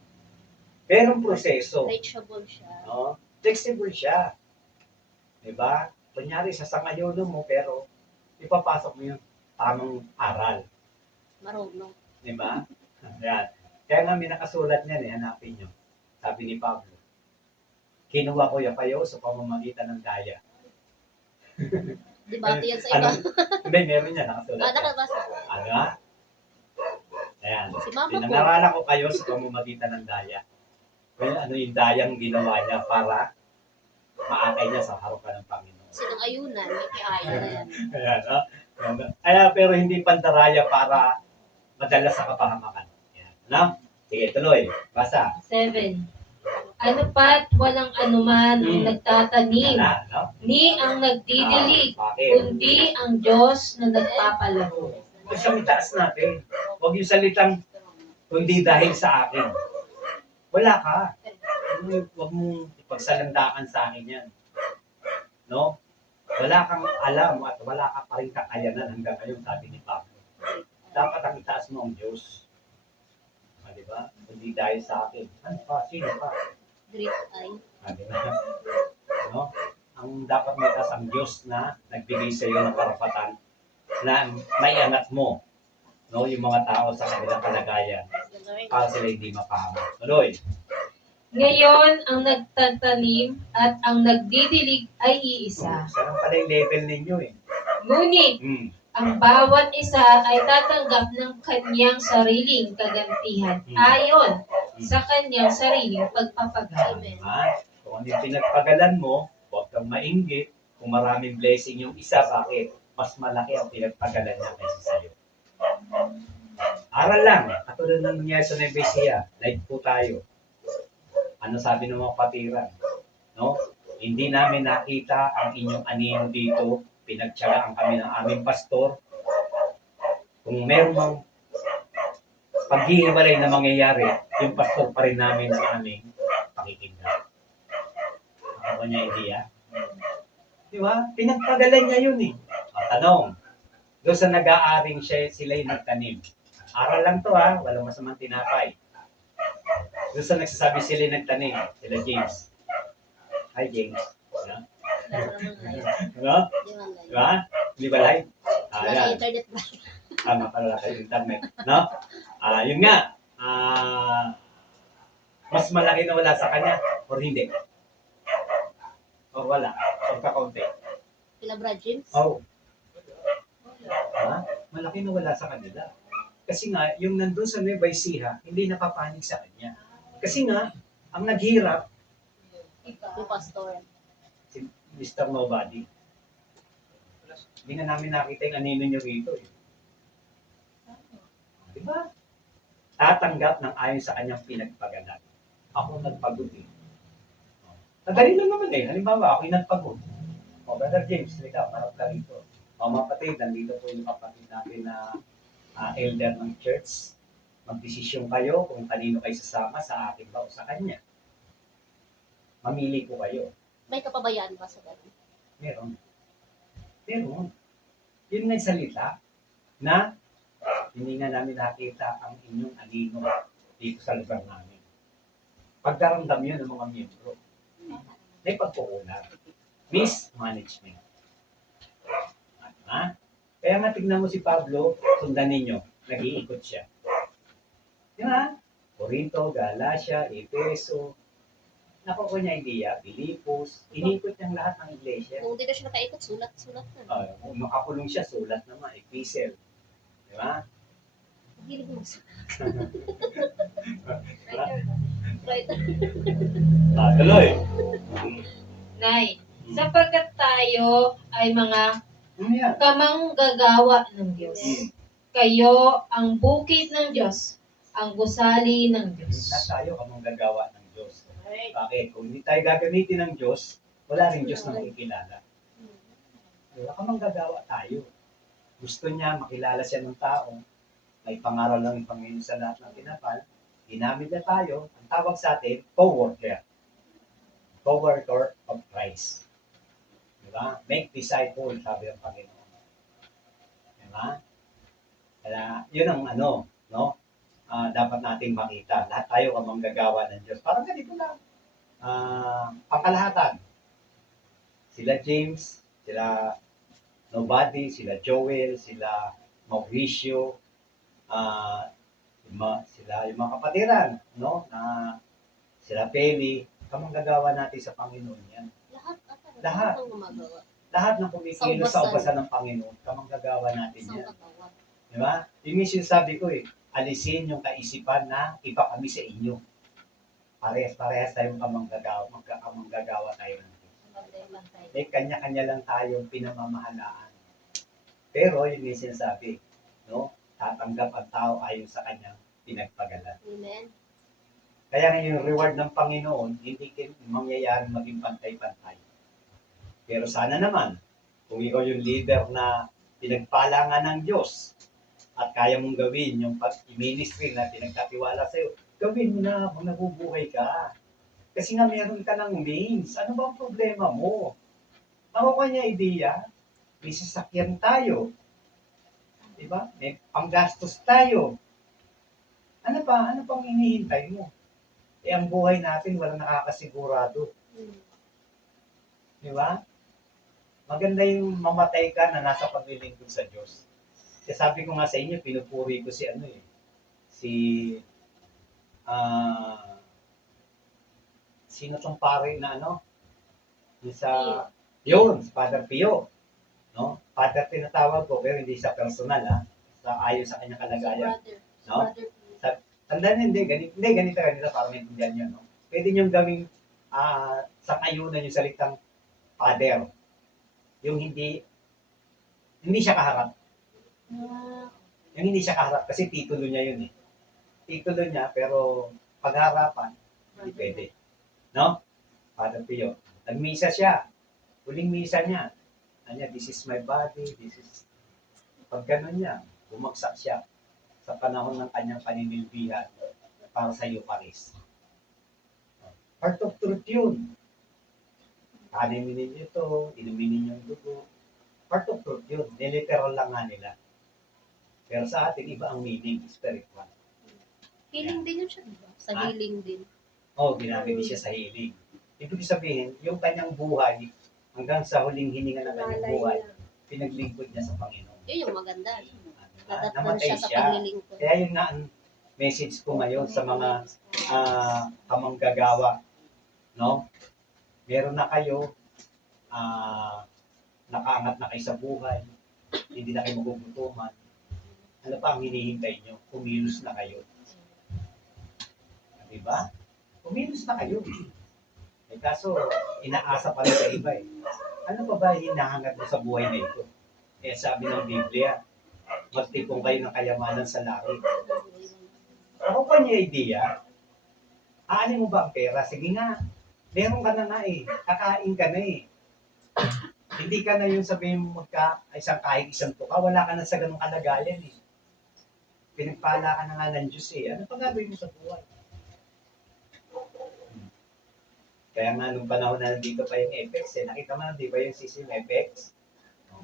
Pero ang proseso, Reachable siya. no? Flexible siya. Diba? Kunyari, sasangayono mo, pero ipapasok mo yung tamang aral. Marunong. Diba? Yan. Kaya nga may nakasulat niyan, hanapin nyo. Sabi ni Pablo, kinuha ko yung kayo sa pamamagitan ng daya. Debate yan sa iba. Hindi, meron niya, nakasulat yan. Nakabasa. Ano ha? Ayan. Si Mama po. Pinangaralan ko kayo sa pamamagitan ng daya. Well, ano yung dayang ginawa niya para maakay niya sa harapan ng Panginoon. Sinong ayunan, may kiaya na yan. Ayan, ha? Kaya, pero hindi pandaraya para madala sa kapahamakan. Ayan. No? Sige, tuloy. Basa. 7. Ano pa't walang anuman ang nagtatanim, Wala, no? ni ang nagdidilig, Bakit? kundi ang Diyos na nagpapalago. Ito sa itaas natin. Huwag yung salitang, kundi dahil sa akin. Wala ka. Huwag mong ipagsalandakan sa akin yan. No? Wala kang alam at wala ka pa rin kakayanan hanggang ngayon, sabi ni Pablo. Dapat ang itaas mo ang Diyos. Diba? Kundi dahil sa akin. Ano pa? Sino pa? Great eye. Diba? No? Ang dapat may itaas ang Diyos na nagbigay sa iyo ng karapatan na may angat mo. No? Yung mga tao sa kanilang kalagayan para sila hindi mapahamak. Tuloy. Ngayon, ang nagtatanim at ang nagdidilig ay iisa. Saan pala yung level ninyo Ngunit, ang bawat isa ay tatanggap ng kanyang sariling kagantihan ayon sa kanyang sariling pagpapagal. Ha? Kung ano yung pinagpagalan mo, huwag kang mainggit. Kung maraming blessing yung isa, bakit? Mas malaki ang pinagpagalan niya kaysa sa'yo. Aral lang. Katulad ng nangyari sa Nevesia. Live po tayo. Ano sabi ng mga patiran? No? Hindi namin nakita ang inyong anino dito. Pinagtsagaan kami ng aming pastor. Kung meron mang paghihiwalay na mangyayari, yung pastor pa rin namin ang aming pakikinggan. Ako niya idea. Di ba? Pinagpagalan niya yun Tanong, doon sa nag-aaring sila yung nagtanim. Aral lang to walang masamang tinapay. Doon sa nagsasabi sila yung nagtanim, sila James. Hi James. Ano? Di ba? Hindi ba live? Wala Yan. internet ba? Tama pala sa internet. No? Yun nga. Mas malaki na wala sa kanya or hindi? O wala? O kakaunti? Kila Brad James? Oh. Malaki na wala sa kanila. Kasi nga, yung nandun sa Nueva Ecija, hindi napapanig sa kanya. Kasi nga, ang naghirap, Yung pastor. si Mr. Nobody. Hindi nga namin nakita yung anino nyo rito eh. Diba? Tatanggap ng ayon sa kanyang pinagpagalan. Ako nagpagod eh. Nadali lang naman eh. Halimbawa, ako yung nagpagod. O, Brother James, halika, marap ka rito. O, mga kapatid, nandito po yung kapatid natin na elder ng church. Magdesisyon kayo kung kanino kayo sasama, sa akin ba o sa kanya. Mamili po kayo. May kapabayaan ba sa ganun? Meron. Pero, yun nga yung salita na hindi nga namin nakita ang inyong anino dito sa lugar namin. Pagdaramdam yun ng mga miyembro. May pagkukulang. Mismanagement. Kaya nga tignan mo si Pablo, sundan ninyo, nag-iikot siya. Di ba? Corinto, Galacia, Efeso, nakuha niya Idea, Filipos, inikot niyang lahat ng iglesia. Kung hindi na siya nakaikot, sulat na. Kung makakulong siya, sulat naman, epistle. Di ba? Hilig mo sa right. Tuloy. Nay, sapagkat tayo ay mga Yan. kamanggagawa ng Diyos. Kayo ang bukid ng Diyos, ang gusali ng Diyos. Na tayo kamang gagawa ng Diyos. Right. Bakit? Kung hindi tayo gagamitin ng Diyos, wala rin Diyos na makikilala. Wala kamang gagawa tayo. Gusto niya, makilala siya ng tao. May pangaral lang yung Panginoon sa lahat ng tinapal. Ginamit na tayo. Ang tawag sa atin, co-worker. Co-worker of Christ. Diba? Make disciple, sabi ng Panginoon. Diba? Kaya, yun ang ano, no? Dapat nating makita. Lahat tayo ang manggagawa ng Diyos. Parang ganito lang. Pangkalahatan. Sila James, sila Nobody, sila Joel, sila Mauricio, sila yung mga kapatiran, no? Na sila Peli, kamanggagawa natin sa Panginoon yan. Lahat. Ang gumagawa. Lahat ng kumikilos sa Sa ubasan. ubasan ng Panginoon, kamanggagawa natin Isang yan. katawan. Di ba? Yung sinasabi ko eh, alisin yung kaisipan na iba kami sa inyo. Parehas-parehas tayong kamanggagawa tayo ng Diyos. May kanya-kanya lang tayong pinamamahalaan. Pero yun yung sinasabi, no? Tatanggap ang tao ayon sa kanyang pinagpagalan. Amen. Kaya nga yung reward ng Panginoon, hindi mangyayari maging pantay-pantay. Pero sana naman, kung ikaw yung leader na pinagpalangan ng Diyos at kaya mong gawin yung ministry na pinagkatiwala sa'yo, gawin mo na kung nabubuhay ka. Kasi nga meron ka ng means. Ano ba ang problema mo? Makuha niya idea, may sasakyan tayo. Diba? May panggastos tayo. Ano pang hinihintay mo? Ang buhay natin walang nakakasigurado. Di ba? Maganda yung mamatay ka na nasa paglilingkod sa Diyos. Kasi sabi ko nga sa inyo, pinupuri ko sino tong pare na yung si Father Pio. No? Father tinatawag ko, pero hindi sa personal, ayon sa kanyang kalagayan. No? Tandaan hindi, ganito para maintindihan nyo, no? Pwede nyo gawing sa kayunan yung salitang Father. Yung hindi siya kaharap. Yung hindi siya kaharap, kasi titulo niya yun eh. Titulo niya, pero pagharapan, hindi pwede. No? Father Pio. Nagmisa siya. Huling misa niya. This is my body, pag gano'n niya, bumagsak siya sa panahon ng kanyang paninilbihan para sa Eucharist. Part of truth yun. Kanin ninyo ito, inumin ninyo yung dugo. Part of truth yun. Niliteral lang nga nila. Pero sa atin, iba ang meaning, spiritual. Healing din yun siya, diba? Sa healing din. Ginamit siya sa healing. Ibig sabihin, yung kanyang buhay, hanggang sa huling hininga ng kanyang buhay, pinaglingkod niya sa Panginoon. Yun yung maganda. Nadatnan Namatay siya sa siya. paglilingkod. Kaya yun nga ang message ko ngayon sa mga kamanggagawa, no? Meron na kayo, nakaangat na kayo sa buhay, hindi na kayo magugutuman. Ano pa ang hinihintay nyo? Kumilos na kayo. Diba? Kumilos na kayo. Eh, kaso, inaasa pa rin sa iba eh. Ano pa ba hinahangad mo sa buhay na ito? Eh, sabi ng Biblia, magtipong kayo ng kayamanan sa langit. Ako pa niya idea, aanin mo ba ang pera? Sige nga, meron ka na nga eh. Kakain ka na eh. Hindi ka na yung sabihin mo kahit isang tuka, wala ka na sa ganung kalagayan eh. Pinagpala ka na nga ng Diyos eh. Ano pa gagawin mo sa buhay? Kaya nga nung panahon na nandito pa yung Apex, nakita mo na, di ba yung CCM Apex?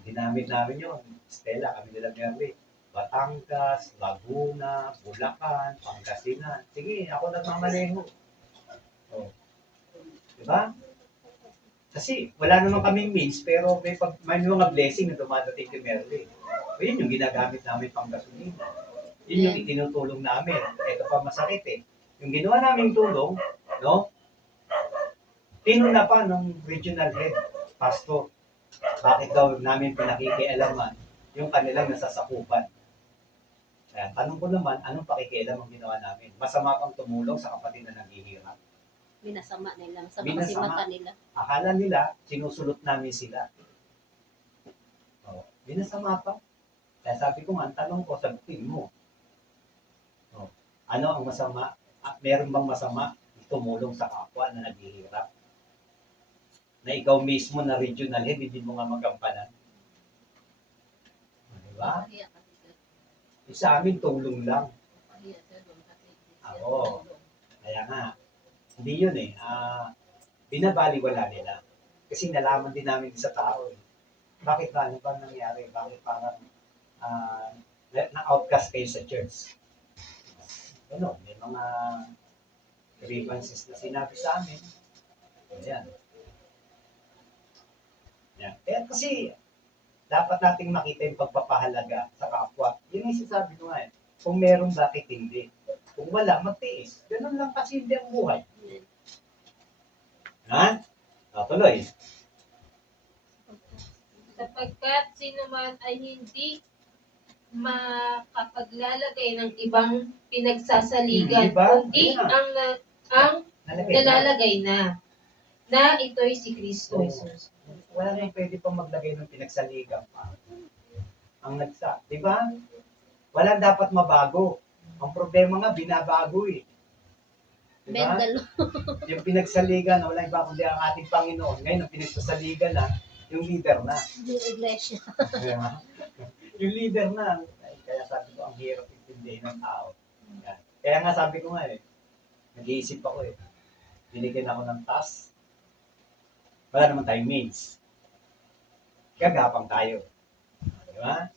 Ginamit namin yun. Stella, kami nila Merly. Batangas, Laguna, Bulacan, Pangasinan. Sige, ako nagmamaneho. Diba? Kasi wala naman kaming means, pero may mga blessing na dumadating kay Merly. Yun yung ginagamit namin pang gasolina. Yun yung itinutulong namin. Ito pa masakit eh. Yung ginawa naming tulong, no? Tinuna pa ng regional head, pastor. Bakit daw namin pinakikialaman yung kanilang nasasakupan? Kaya tanong ko naman, anong pakikialam ang ginawa namin? Masama pang tumulong sa kapatid na naghihirap. Minasama nila. Sa Minasama. mata nila. Akala nila, sinusulot namin sila. Minasama pa. Kaya sabi ko nga, ang tanong ko, sagutin mo. Ano ang masama? Meron bang masama tumulong sa kapwa na naghihirap? Na ikaw mismo na regional head, hindi mo nga magampanan. Diba? Sa amin, tulong lang. Oo. Kaya nga, hindi yun eh. Binabaliwala nila. Kasi nalaman din namin sa tao eh. Bakit ba? Ano ba nangyari? Bakit parang na-outcast kayo sa church? Ano, may mga grievances na sinabi sa amin. Ayan. Yan. Kaya kasi, dapat nating makita yung pagpapahalaga sa kapwa. Yun yung sinasabi ko nga eh. Kung meron, bakit hindi? Kung wala, magtiis. Ganun lang kasi hindi ang buhay. Ha? Tuloy. Sapagkat sino man ay hindi makapaglalagay ng ibang pinagsasaligan, Diba? kundi Ayun ang Nalagay na. nalalagay na ito'y si Kristo Jesus. Wala nang pwede pang maglagay ng pinagsaligan pa. Ang di ba? Wala dapat mabago. Ang problema nga, binabago eh. Di ba? Bendalo. Yung pinagsaligan, wala iba kundi ang ating Panginoon. Ngayon, ang pinagsasaligan na, yung leader na. Yung iglesia. Yung leader na. Kaya sabi ko, ang hirap intindihin ng tao. Yan. Kaya nga sabi ko nga eh, nag-iisip ako eh. Binigyan ako ng task. Wala naman tayong means. Gagapang tayo. Di ba?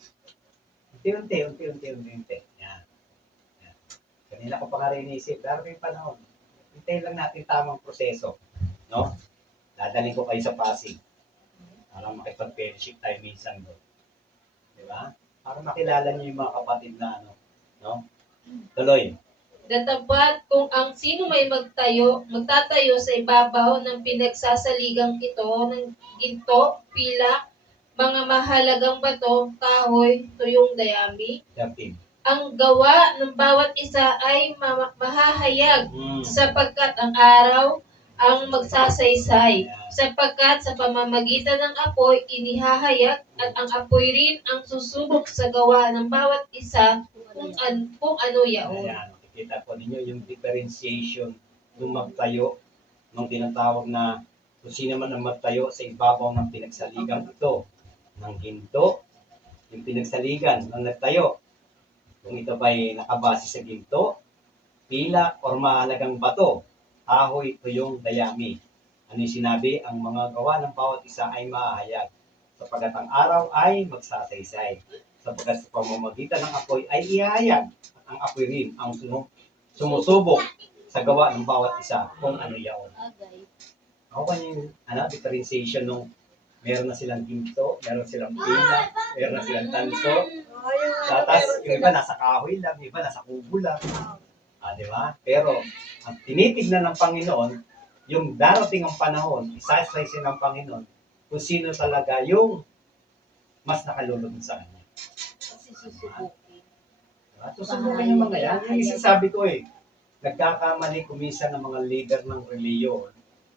Unti-unti. Yan. Kanina ko pa nga rin inisip, darating yung panahon. Hintayin lang natin tamang proseso. No? Dadalhin ko kayo sa Pasig. Para makipag-fellowship tayo minsan doon. Di ba? Para makilala niyo yung mga kapatid na ano. No? Tuloy. Datapat kung ang sino may magtatayo sa ibabaw ng pinagsasaligang ito ng ginto, pilak, mga mahalagang bato, kahoy, tuyong dayami, 13. ang gawa ng bawat isa ay mahahayag Mm. sapagkat ang araw ang magsasaysay, sapagkat sa pamamagitan ng apoy inihahayag at ang apoy rin ang susubok sa gawa ng bawat isa kung ano yaon. Ayan, makikita po ninyo yung differentiation nung magtayo, nung tinatawag na kung sino man ang magtayo sa ibabaw ng pinagsaligan ito, ng ginto, yung pinagsaligan ng nagtayo. Kung ito ba'y nakabase sa ginto, pilak, or mahalagang bato, kahoy, tuyong dayami. Ano yung sinabi? Ang mga gawa ng bawat isa ay mahahayag, sapagkat ang araw ay magsasaysay. Sapagkat sa pamamagitan ng apoy ay ihahayag, at ang apoy rin ang sumusubok sa gawa ng bawat isa kung ano yaon. Agay. Ako pa yung differentiation ng Meron na silang ginto, meron silang pina, meron na silang tanso. Tapos yung iba nasa kahoy lang, yung iba nasa kubo lang. Di ba? Pero ang tinitignan ng Panginoon, yung darating ang panahon, isa-isaisin ng Panginoon kung sino talaga yung mas nakalulunod sa Kanya. Kasi susubukin. Diba? Susubukin yung mga yan. Yung isasabi ko nagkakamali kuminsan ng mga leader ng reliyon.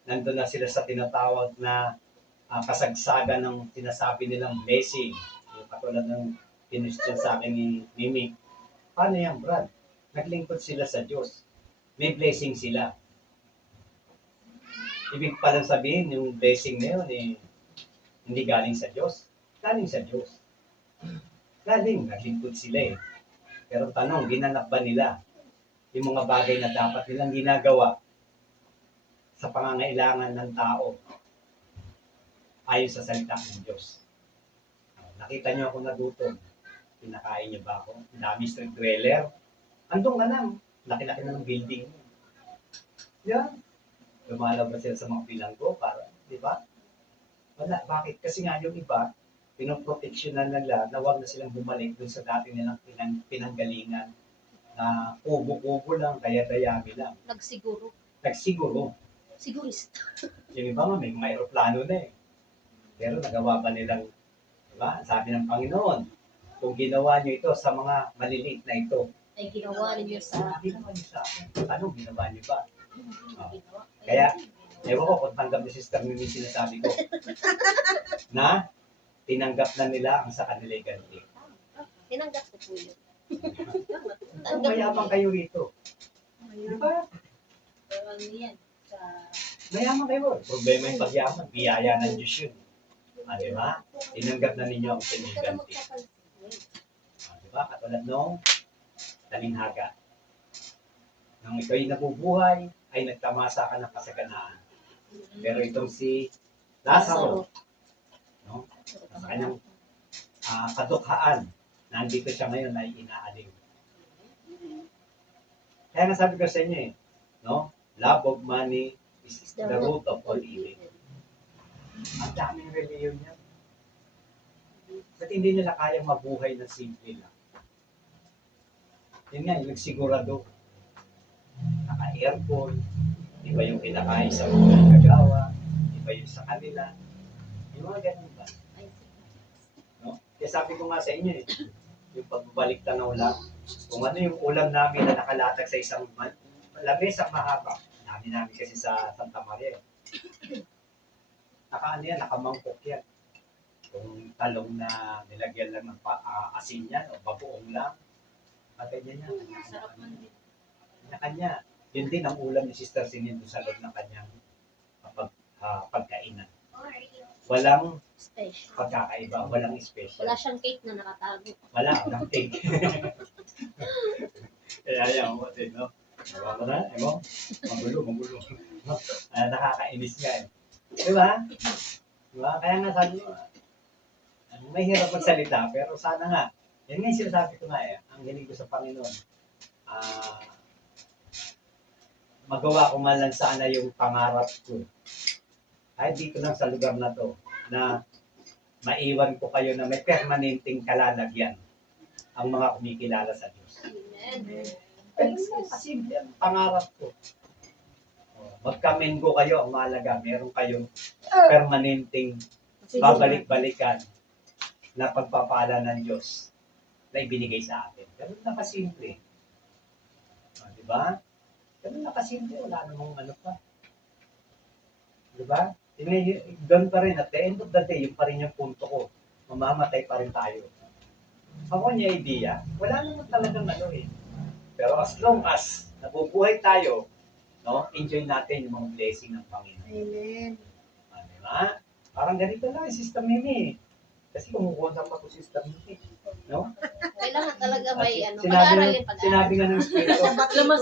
Nandun na sila sa tinatawag na kasagsagan ng sinasabi nilang blessing. Yung katulad ng kinustyon sa akin ni Mimi. Paano yan, Brad? Naglingkod sila sa Diyos. May blessing sila. Ibig palang sabihin, yung blessing na yun, hindi galing sa Diyos. Galing sa Diyos. Galing, naglingkod sila Pero tanong, ginanap ba nila yung mga bagay na dapat nilang ginagawa sa pangangailangan ng tao ayon sa salita ng Diyos? Nakita niyo ako nagutom. Pinakain niyo ba ako? Ang dami street dweller. Andun ka na. Laki-laki na ng building. Yan. Lumalabas sila sa mga bilanggo para, di ba? Wala. Bakit? Kasi nga yung iba, pinoproteksyonan nila na huwag na silang bumalik dun sa dati nilang pinanggalingan na kubo-kubo lang, daya-dayami lang. Nagsiguro. Sigurista. Yung iba nga, may mga aeroplano na Pero nagawa ba nilang, diba? Sabi ng Panginoon, kung ginawa niyo ito sa mga maliliit na ito, Ay ginawa ninyo sa ginawa niyo sa akin. Ano, ginawa niyo ba? Kaya, ewan ko kung tanggap ni Sister Mimi sinasabi ko, na tinanggap na nila ang sa kanila ganti. tinanggap ko po yun. Ang mayabang kayo rito. Di ba? Pero ano yan? Sa... Mayaman kayo. Problema yung pagyaman. Biyaya ng Diyos yun. Di ba? Tinanggap na ninyo ang Huwag ka na siniganti. magpapansin. Di ba? Katulad nung talinghaga. Nang ikaw nabubuhay, ay nagtamasa ka ng kasaganaan. Pero itong si Lazaro, no? Sa kanyang kadukhaan, nandito siya ngayon ay inaaliw. Kaya nga sabi ko sa inyo no? Love of money is the root of all evil. Ang daming reliyon niya. Ba't hindi nila kayang mabuhay na simple lang? Yun nga, yung sigurado. Naka-aircon, iba yung kinakain sa mga kagawa, iba yung sa kanila. Yung mga ganun ba? No? Kaya sabi ko nga sa inyo yung pagbabalik tanaw lang, kung ano yung ulam namin na nakalatag sa isang lamesang mahaba, namin kasi sa Santa Maria. Nakamangkok yan. Kung talong na nilagyan lang ng asin yan, o babuong lang, ganyan yan. Sarap man din. Kanya. Yun din ang ulam ni Sister Sinin sa loob ng kanyang pagkainan. Walang Special. pagkakaiba, walang special. Wala siyang cake na nakatago. Walang cake. Kaya yan, no? Diba mo na? Magulo. Nakakainis nga Diba? Diba? Kaya nga sabi mo, may hirap magsalita, pero sana nga, yan nga yung sinasabi ko nga ang hiling ko sa Panginoon, magawa ko man lang sana yung pangarap ko. Ay dito lang sa lugar na to, na maiwan ko kayo na may permanenteng kalalagyan ang mga kumikilala sa Diyos. Amen. Kasi yan, pangarap ko. Magkamenggo kayo, ang mahalaga, meron kayong permanenteng babalik-balikan na pagpapala ng Diyos na ibinigay sa atin. Ganun na kasimple. Diba? Ganun na kasimple, wala namang ano pa. Diba? Ganun pa rin, at the end of the day, yung pa rin yung punto ko. Mamamatay pa rin tayo. Ako niya idea, wala naman talagang Pero as long as nabubuhay tayo, no, enjoy natin yung mga blessing ng Panginoon. Amen. Diba? Parang ganito lang, Sister Mimi. Kasi kumukontak pa ko Sister Mimi. No? Kailangan talaga may Sinabi nga ng Espiritu,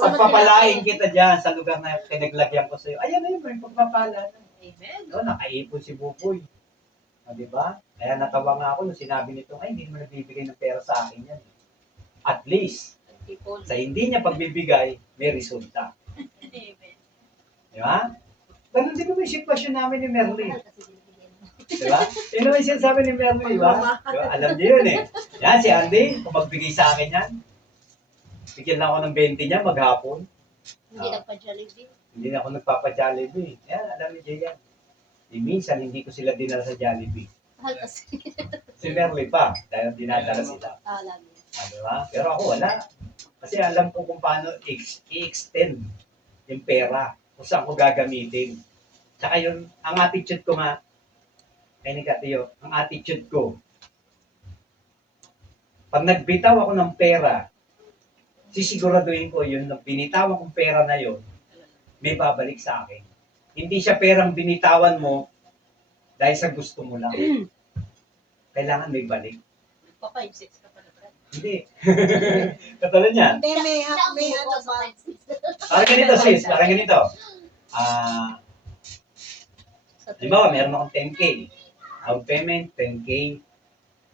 pagpapalain kita dyan sa lugar na pinaglagyan ko sa iyo. Ayan na yun, may pagpapala. Amen. No, nakaipon si Buboy. Diba? Kaya natawa nga ako nung sinabi nito, ay, hindi mo nagbibigay ng pera sa akin yan. At least, People. sa hindi niya pagbibigay, may resulta. Amen. Di ba? Ganun din naman yung sitwasyon namin ni Merly. Di ba? Yun naman yung sinasabi ni Merly, di ba? Diba? Alam niyo yun eh. Yan, si Andy, kung magbigay sa akin yan, bigyan lang ako ng 20 niya maghapon. Hindi nagpa-Jollibee. Hindi na ako nagpapa-Jollibee. Yan, alam niyo yan. Minsan, hindi ko sila dinala sa Jollibee. Mahal kasi. Si Merly pa, dahil dinadala sila. Lagi. Diba? Pero ako wala. Kasi alam ko kung paano i-extend yung pera, kung saan ko gagamitin. Tsaka yun, ang attitude ko nga, kaya ni Katiyo, ang attitude ko, pag nagbitaw ako ng pera, sisiguraduhin ko yun, na binitawan kong pera na yun, may babalik sa akin. Hindi siya perang binitawan mo dahil sa gusto mo lang. Kailangan may balik. Pa-5-6 ka pala, Brad. Hindi. Katulad niyan. Hindi, may Siya ang ano buko sa ba? Texas. Parang ganito, sis. Parang ganito. Sa Di ba, meron akong 10K. Ang payment, 10K.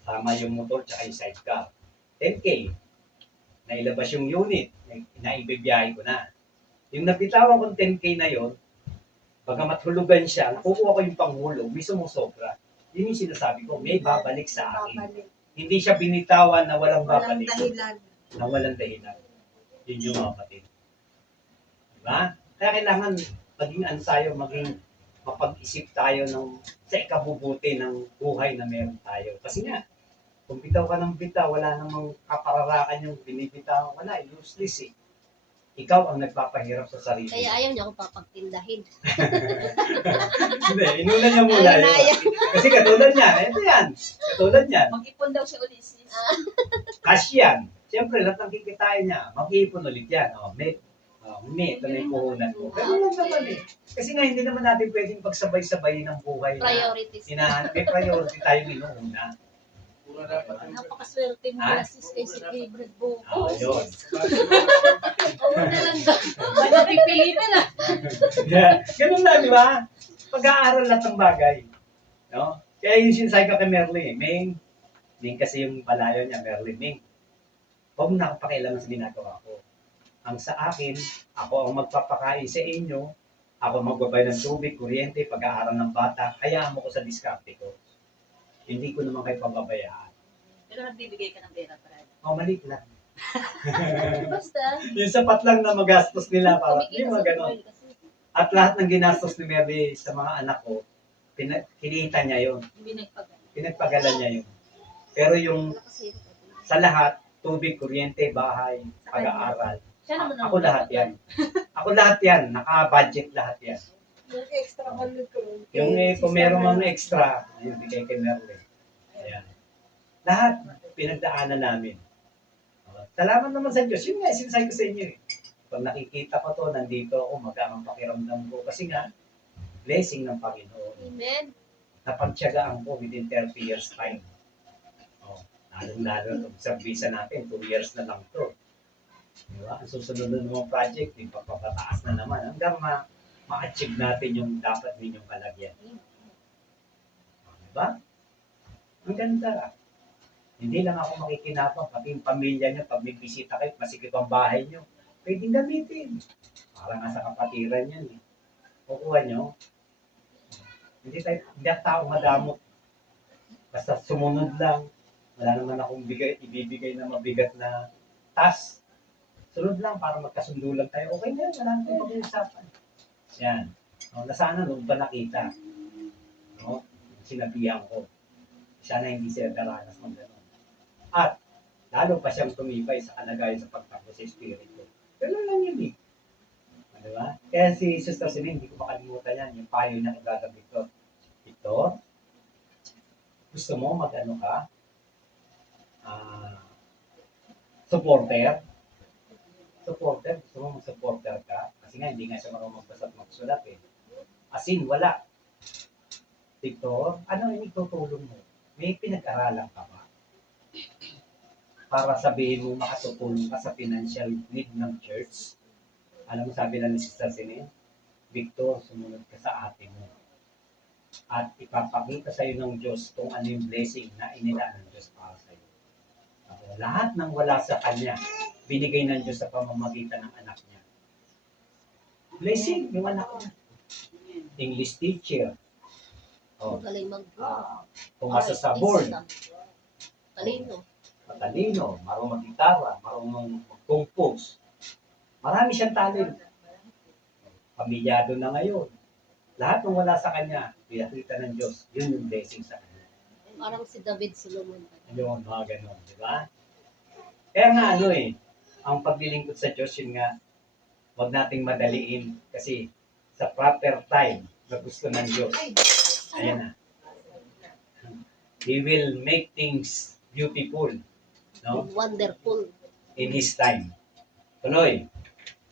Tama yung motor tsaka yung sidecar. 10K. Nailabas yung unit. Naibibiyahe ko na. Yung nabitawan kong 10K na yon, bagamat hulugan siya, kukuha ko yung panghulog, may sumusobra. Yun yung sinasabi ko, may babalik sa akin. Babalik. Hindi siya binitawan na walang Walang babalik. dahilan. Na walang dahilan. Yun yung mga kapatid. Diba? Kaya kailangan maging ansayo, maging mapag-isip tayo sa ikabubuti ng buhay na meron tayo. Kasi nga, kung bitaw ka ng bitaw, wala namang kapararakan yung binibitaw, wala, useless eh. Ikaw ang nagpapahirap sa sarili. Kaya ayaw niya akong papagtindahin. Hindi, inuna niya muna Ang yun. inaya. Kasi katulad niyan, ito yan. Katulad niyan, Mag-ipon daw siya ulit, sis. cash yan. Siyempre, lahat ng kikitain niya, mag-iipon ulit yan. Ito na yung puhunan mo. Pero lang naman eh. Kasi nga, hindi naman natin pwedeng pagsabay-sabayin ng buhay na Priorities. may priority tayong inuuna. Napakaswerte mo Ah? na, sis, kay si Gabriel Buko. Yun. Oo na lang daw. Wala pipilitan na. Ganun lang, di ba? Pag-aaral lahat ng bagay. No? Kaya yung sinasabi ko kay Merly, Ming kasi yung palayo niya, Merly, Ming, huwag mo na akong pakialaman sa ginagawa ko. Ang sa akin, ako ang magpapakain sa inyo, ako magbabay ng tubig, kuryente, pag-aaral ng bata, hayaan mo ko sa diskarte ko. Hindi ko naman kayo pababayaan. Pero nagbibigay ka ng pera, Brad. Maliit lang. Basta, Yung sapat lang na magastos nila para, kumikita yung sa mga ganon. buhay kasi. At lahat ng ginastos ni Merly sa mga anak ko, kinita niya yun. Hindi nagpagano. Pinagpagalan niya yun. Pero yung Wala kasi. sa lahat, tubig, kuryente, bahay, pag-aaral, Siya naman ang ako lahat yan. Ako lahat yan. Naka-budget lahat yan. Yung extra ano ko. Yung kung meron mang extra, yung bigay kay Merle. Ayan. Lahat, pinagdaanan namin. Salamat naman sa Diyos. Yun nga, sinasabi ko sa inyo eh. Pag nakikita ko to, nandito ako, magamang pakiramdam ko. Kasi nga, blessing ng Panginoon. Amen. Napagtyagaan ko within 30 years time. Lalong-lalo itong servisa natin, 2 years na lang to. Diba? Ang susunod na naman project, yung pagpapataas na naman, hanggang ma-achieve natin yung dapat ninyong kalagyan. Diba? Ang ganda. Hindi lang ako makikinabang, pati yung pamilya nyo, pag may bisita kayo, masikip ang bahay nyo, pwedeng gamitin. Para nga sa kapatiran yan eh. Kukuha nyo. Hindi tao madamot. Basta sumunod lang. Wala naman akong ibibigay na mabigat na task. Sunod lang para magkasundo lang tayo. Okay na yan, wala nang pag-uusapan. Yan. Na sana nung ba nakita? No? Sinabihan ko. Sana hindi sila daranas ng gano'n. At lalo pa siyang tumibay sa kalagayan sa pagtakbo sa espiritu. Ganun lang yun eh. Diba? Kaya si Sister Celine, hindi ko makalimutan yan. Yung payo niya kay Brother Victor. Victor, gusto mo mag-ano ka? Supporter. Gusto mo mag-supporter ka? Kasi nga, hindi nga siya marunong magbasa at magsulat eh. As in, wala. Victor, ano yung itutulong mo? May pinag-aralan ka ba? Para sabihin mo makatutulong ka sa financial need ng church. Alam mo, sabi lang ni Sister Celine, Victor, sumunod ka sa ate mo. At ipapakita sa iyo ng Diyos kung ano yung blessing na inila ng Diyos para sa iyo. Lahat ng wala sa Kanya, binigay ng Diyos sa pamamagitan ng anak niya. Blessing, yung anak niya. English teacher. Oh, Magaling mag pumasa sa board, Talino. matalino, marunong mag-gitara, marunong mag-compose. Marami siyang talent. Pamilyado na ngayon. Lahat ng wala sa kanya, pinakita ng Diyos, yun yung blessing sa kanya. Parang si David Solomon. Yun, mga ganon, di ba? Kaya nga ang paglilingkod sa Diyos, yun nga, huwag nating madaliin kasi sa proper time na gusto ng Diyos, ayan na. He will make things beautiful, no? Wonderful. In His time. Tuloy.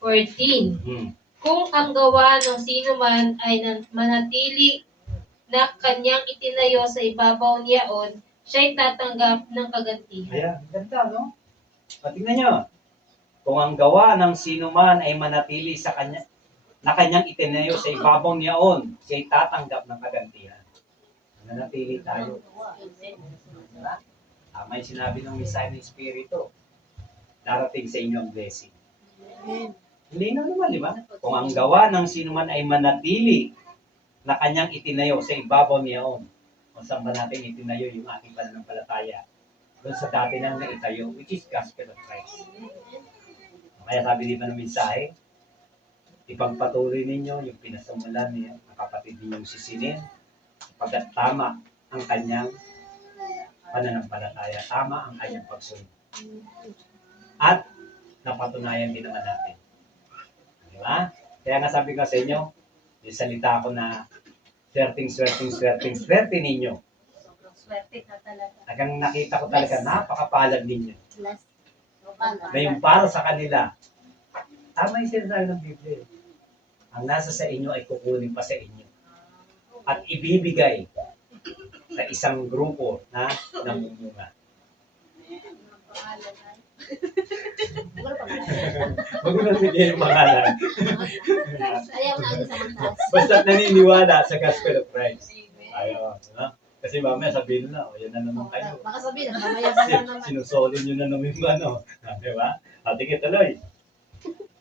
14. Hmm. Kung ang gawa ng sino man ay manatili na kanyang itinayo sa ibabaw niyaon, siya'y tatanggap ng kagantihan. Ayan, ganda, no? Tingnan nyo. Kung ang gawa ng sino man ay manatili sa kanya, na kanyang itinayo sa ibabaw niyaon, siya'y tatanggap ng kagantihan. Manatili tayo. Diba? Tama yung sinabi ng mensahe ng Espiritu. Darating sa inyo ang blessing. Hindi na naman, di ba? Kung ang gawa ng sino man ay manatili na kanyang itinayo sa ibabaw niyaon, kung saan ba natin itinayo yung ating pananampalataya, doon sa dati nang naitayo, which is gospel of Christ. Kaya sabi di ba ng mensahe, ipagpatuloy ninyo yung pinasumulan niya, ang kapatid ninyong sisinin, pagkat tama ang kanyang pananampalataya, tama ang kanyang pagsunod. At napatunayan din naman natin. Di ba? Kaya nga sabi ko sa inyo, yung salita ko na swerte ninyo. Sobrang swerte na talaga. Hanggang nakita ko talaga, napakapalad ninyo. Bless. Na yung para sa kanila, tama yung sinasabi ng Biblia. Ang nasa sa inyo ay kukunin pa sa inyo. At ibibigay sa isang grupo na namumunga. Huwag mo nang bigyan yung pangalan. Ayaw na sa mataas. Basta naniniwala sa gospel of Christ. Ayaw. No? Kasi mamaya sabihin na, yan na naman kayo. Baka sabihin, mamaya pa lang naman. Sinusolo nyo na naman yung ano. Di ba? Sige, tuloy.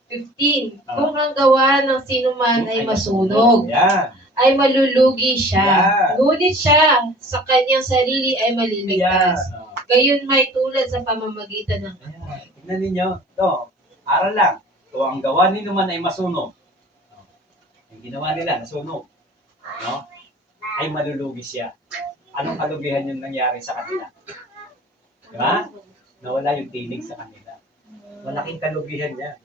15. Kung ang gawa ng sino man ay masunog, Yan. ay malulugi siya. Yan. Ngunit siya sa kanyang sarili ay Yan. maliligtas. Gayon may tulad sa pamamagitan ng Ayan. Tingnan ninyo. Ito, aral lang. Kung ang gawa ninyo man ay masunog, yung ginawa nila, nasunog, no? Ay malulugi siya. Anong kalugihan yung nangyari sa kanila? Di ba? Nawala yung tinig sa kanila. Malaking kalugihan niya.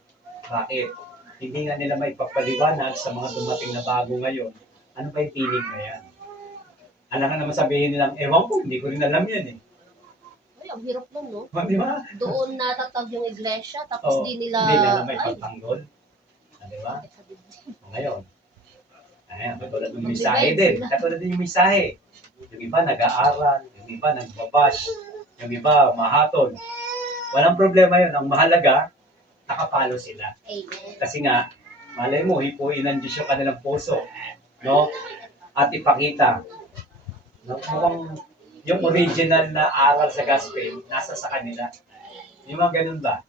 Bakit? Hindi nga nila may pagpaliwanag sa mga dumating na bago ngayon. Ano ba yung tinig na yan? Alam nga naman sabihin nilang, ewan ko, hindi ko rin alam yan eh. Ay, ang hirap nun, no? Di ba? Doon natatag yung iglesia, tapos Oo, di nila... Hindi nila may Ay, pagtanggol. Di ba? sa dibdib. Ngayon, ayan, katulad ng mensahe din. Katulad din yung mensahe. Yung iba nag-aaral, yung iba nagbabash, yung iba mahatol. Walang problema yun. Ang mahalaga, nakapalo sila. Amen. Kasi nga, malay mo, hipuin ng Diyos yung kanilang puso. No? At ipakita. No? Mukhang yung original na aral sa gospel, nasa sa kanila. Yung mga ganun ba?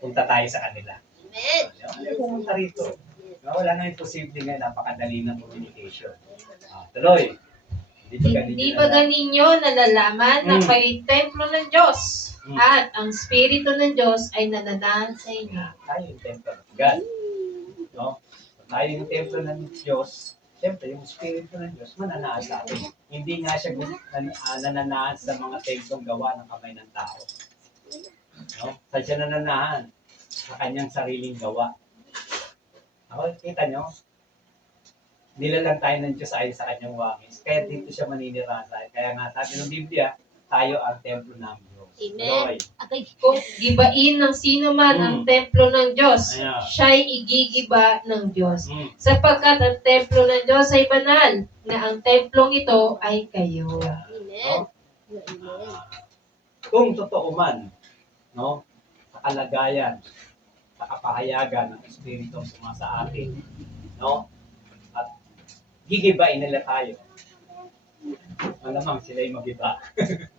Punta tayo sa kanila. Amen. Ano yung pumunta rito? No, wala na imposible nga, napakadali ng communication. Tuloy. Hindi ba ganinyo nalalaman na kayo'y templo ng Diyos at ang Espiritu ng Diyos ay nananahan sa inyo? Tayo yung templo ng God. No? Tayo yung templo ng Diyos. Siyempre, yung Espiritu ng Diyos mananahan sa atin. Hindi nga siya nananahan sa mga templong gawa ng kamay ng tao. No? Saan siya nananahan? Sa kanyang sariling gawa. Ako, kita nyo? Nilalang tayo ng Diyos ayon sa kanyang wangis. Kaya dito siya maninirahan. Kaya nga sabi ng Biblia, tayo ang templo ng Diyos. Amen. Atay, Kung gibain ng sino man ang templo ng Diyos, Ayan. siya'y igigiba ng Diyos. Mm. Sapagkat ang templo ng Diyos ay banal, na ang templong ito ay kayo. Amen. Amen. Kung totoo man, no, sa kalagayan, sa kapahayagan ng Espiritu sumasa atin, no, at gigibain nila tayo. Malamang sila yung magiba.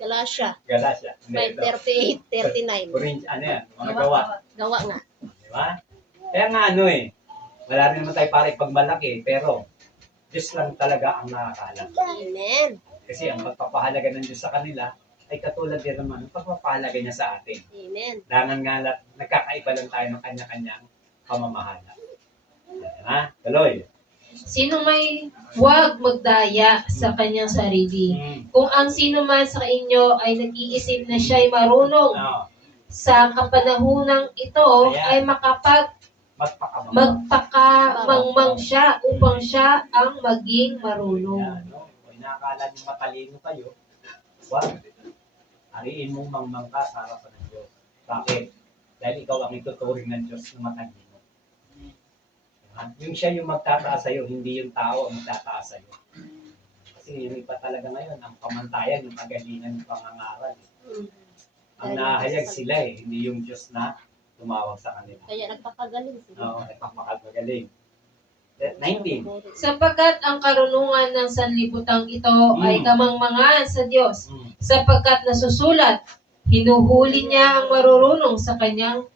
Galatia Galatia. 5:38-39. Ano yan? Mga gawa. Gawa nga. Di ba? Kaya nga wala rin naman tayo para ipagmalaki, pero Diyos lang talaga ang nakakaalam. Amen. Kasi ang pagpapahalaga ng Diyos sa kanila ay katulad din naman ng pagpapahalaga niya sa atin. Amen. Dangan nga nagkakaiba lang tayo ng kanya-kanyang pamamahala. Ha? Tuloy. Sino may huwag magdaya sa kanyang sarili. Kung ang sino man sa inyo ay nag-iisip na siya'y marunong No. sa kapanahunang ito ay magpakamangmang siya upang siya ang maging marunong. Yan, no? Kung inakala niyo matalino kayo, wag. Ariin mong mangmang ka sa harapan ng Diyos. Bakit? Dahil ikaw ang ituturing ng Diyos na matalino. Diba? Yung siya yung magtataas sa'yo, hindi yung tao ang magtataas sa'yo. Kasi yung iba talaga ngayon, ang pamantayan, yung kagalingan, yung pangangaral. Ang nahayag sila hindi yung Diyos na tumawag sa kanila. Kaya nagpapagaling sila. Oo, nagpapakagaling. 19. Sapagkat ang karunungan ng sanlibutan ito ay kamangmangan sa Diyos. Mm. Sapagkat nasusulat, hinuhuli niya ang marurunong sa kanyang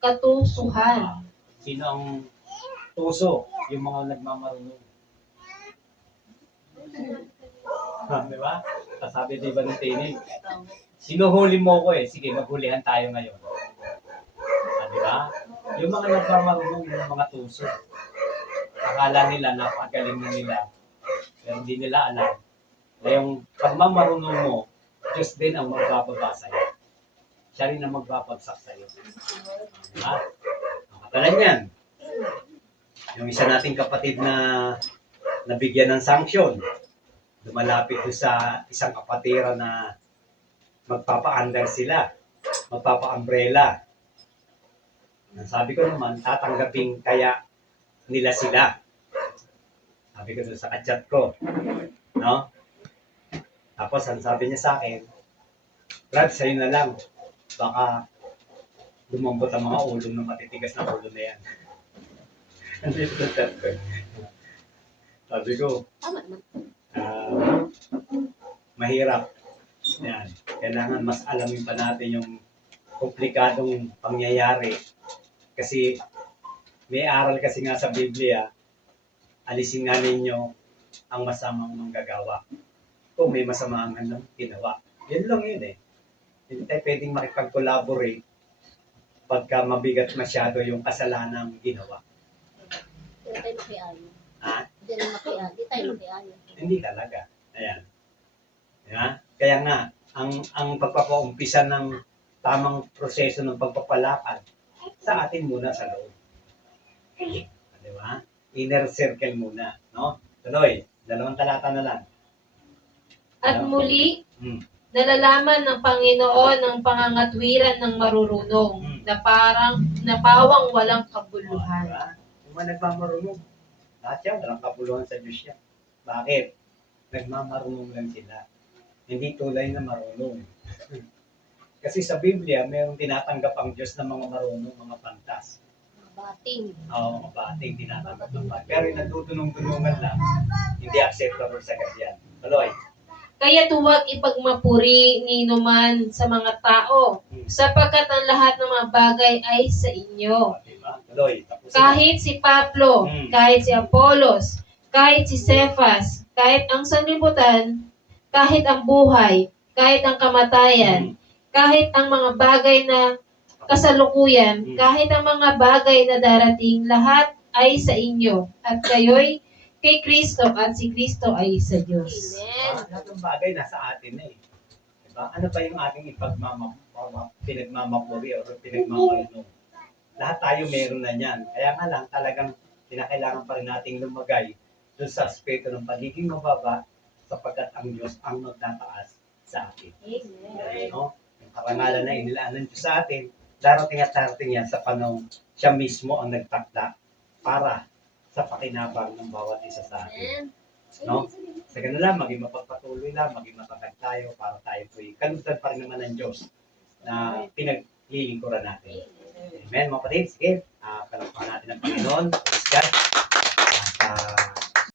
katusuhan. Sino ang tuso? Yung mga nagmamarunong. Di ba? Sabi di ba ng tinig? Sinuhuli mo ko sige, maghulihan tayo ngayon. Di ba? Yung mga nagmamarunong, yung mga tuso. Akala nila, napagaling na nila. Pero hindi nila alam na yung pagmamarunong mo, Diyos din ang magbababa sa'yo. Siya rin ang magbabagsak sa'yo. Diba? Nakatalan yan. Yung isa nating kapatid na nabigyan ng sanksyon, lumalapit doon sa isang kapatira na magpapa-under sila, magpapa-umbrella. Sabi ko naman, tatanggapin kaya nila sila. Sabi ko doon sa kachat ko. No? Tapos, ang sabi niya sa akin, Brad, sa'yo na lang. Baka lumambot ang mga ulo ng matitigas na ulo na yan. Sabi ko, Tama naman. mahirap. Yan. Kailangan mas alamin pa natin yung komplikadong pangyayari. Kasi may aral kasi nga sa Biblia, alisin nga ninyo ang masamang manggagawa. Kung may masamang ginawa. Yun lang yun Hindi tayo pwedeng makipag-collaborate pagka mabigat masyado yung kasalanang ginawa. Hindi tayo makiayo. Ha? Hindi tayo makiayo. Hindi talaga. Ayan. Kaya nga, ang pagpapaumpisa ng tamang proseso ng pagpapalakad sa atin muna sa loob. Di ba? Inner circle muna. No? Tuloy, 2 talata na lang. At muli, Hmm. nalalaman ng Panginoon ang pangangatwiran ng marurunong na pawang walang kabuluhan. Diba? Yung mga nagmamarunong, lahat yan, walang kabuluhan sa Diyos yan. Bakit? Nagmamarunong lang sila. Hindi tulay na marunong. Kasi sa Biblia, mayroong tinatanggap ang Diyos ng mga marunong, mga pantas. Bating. Oo, mga bating tinatanggap ng pantas. Pero yung nagtutulong-tulungan lang, hindi acceptable sa ganyan. Tuloy. Kaya huwag ipagmapuri nino man sa mga tao, sapagkat ang lahat ng mga bagay ay sa inyo. Diba? Tuloy. Tapusin na. Kahit si Pablo, kahit si Apolos, kahit si Cephas, kahit ang sanlibutan, kahit ang buhay, kahit ang kamatayan, kahit ang mga bagay na kasalukuyan, kahit ang mga bagay na darating, lahat ay sa inyo. At kayo'y kay Kristo at si Kristo ay sa Diyos. Amen. Lahat ng bagay nasa atin na Diba? Ano pa yung ating pinagmamapuri o pinagmamalunong? Lahat tayo meron na niyan. Kaya nga lang talagang kinakailangan pa rin nating lumagay doon sa aspeto ng pagiging mababa sapagkat ang Diyos ang magtataas sa atin. Amen. No? Yung karangalan na inilaan ng Diyos sa atin, darating at darating yan sa panahon siya mismo ang nagtakda para sa pakinabang ng bawat isa sa atin. Amen. No? Sa ganun lang, maging mapagpatuloy lang, maging matatag tayo para tayo po'y kalugtad pa rin naman ng Diyos na pinaglilingkuran natin. Amen, mga kapatid. Sige, palakpakan natin ang Panginoon. Praise God. At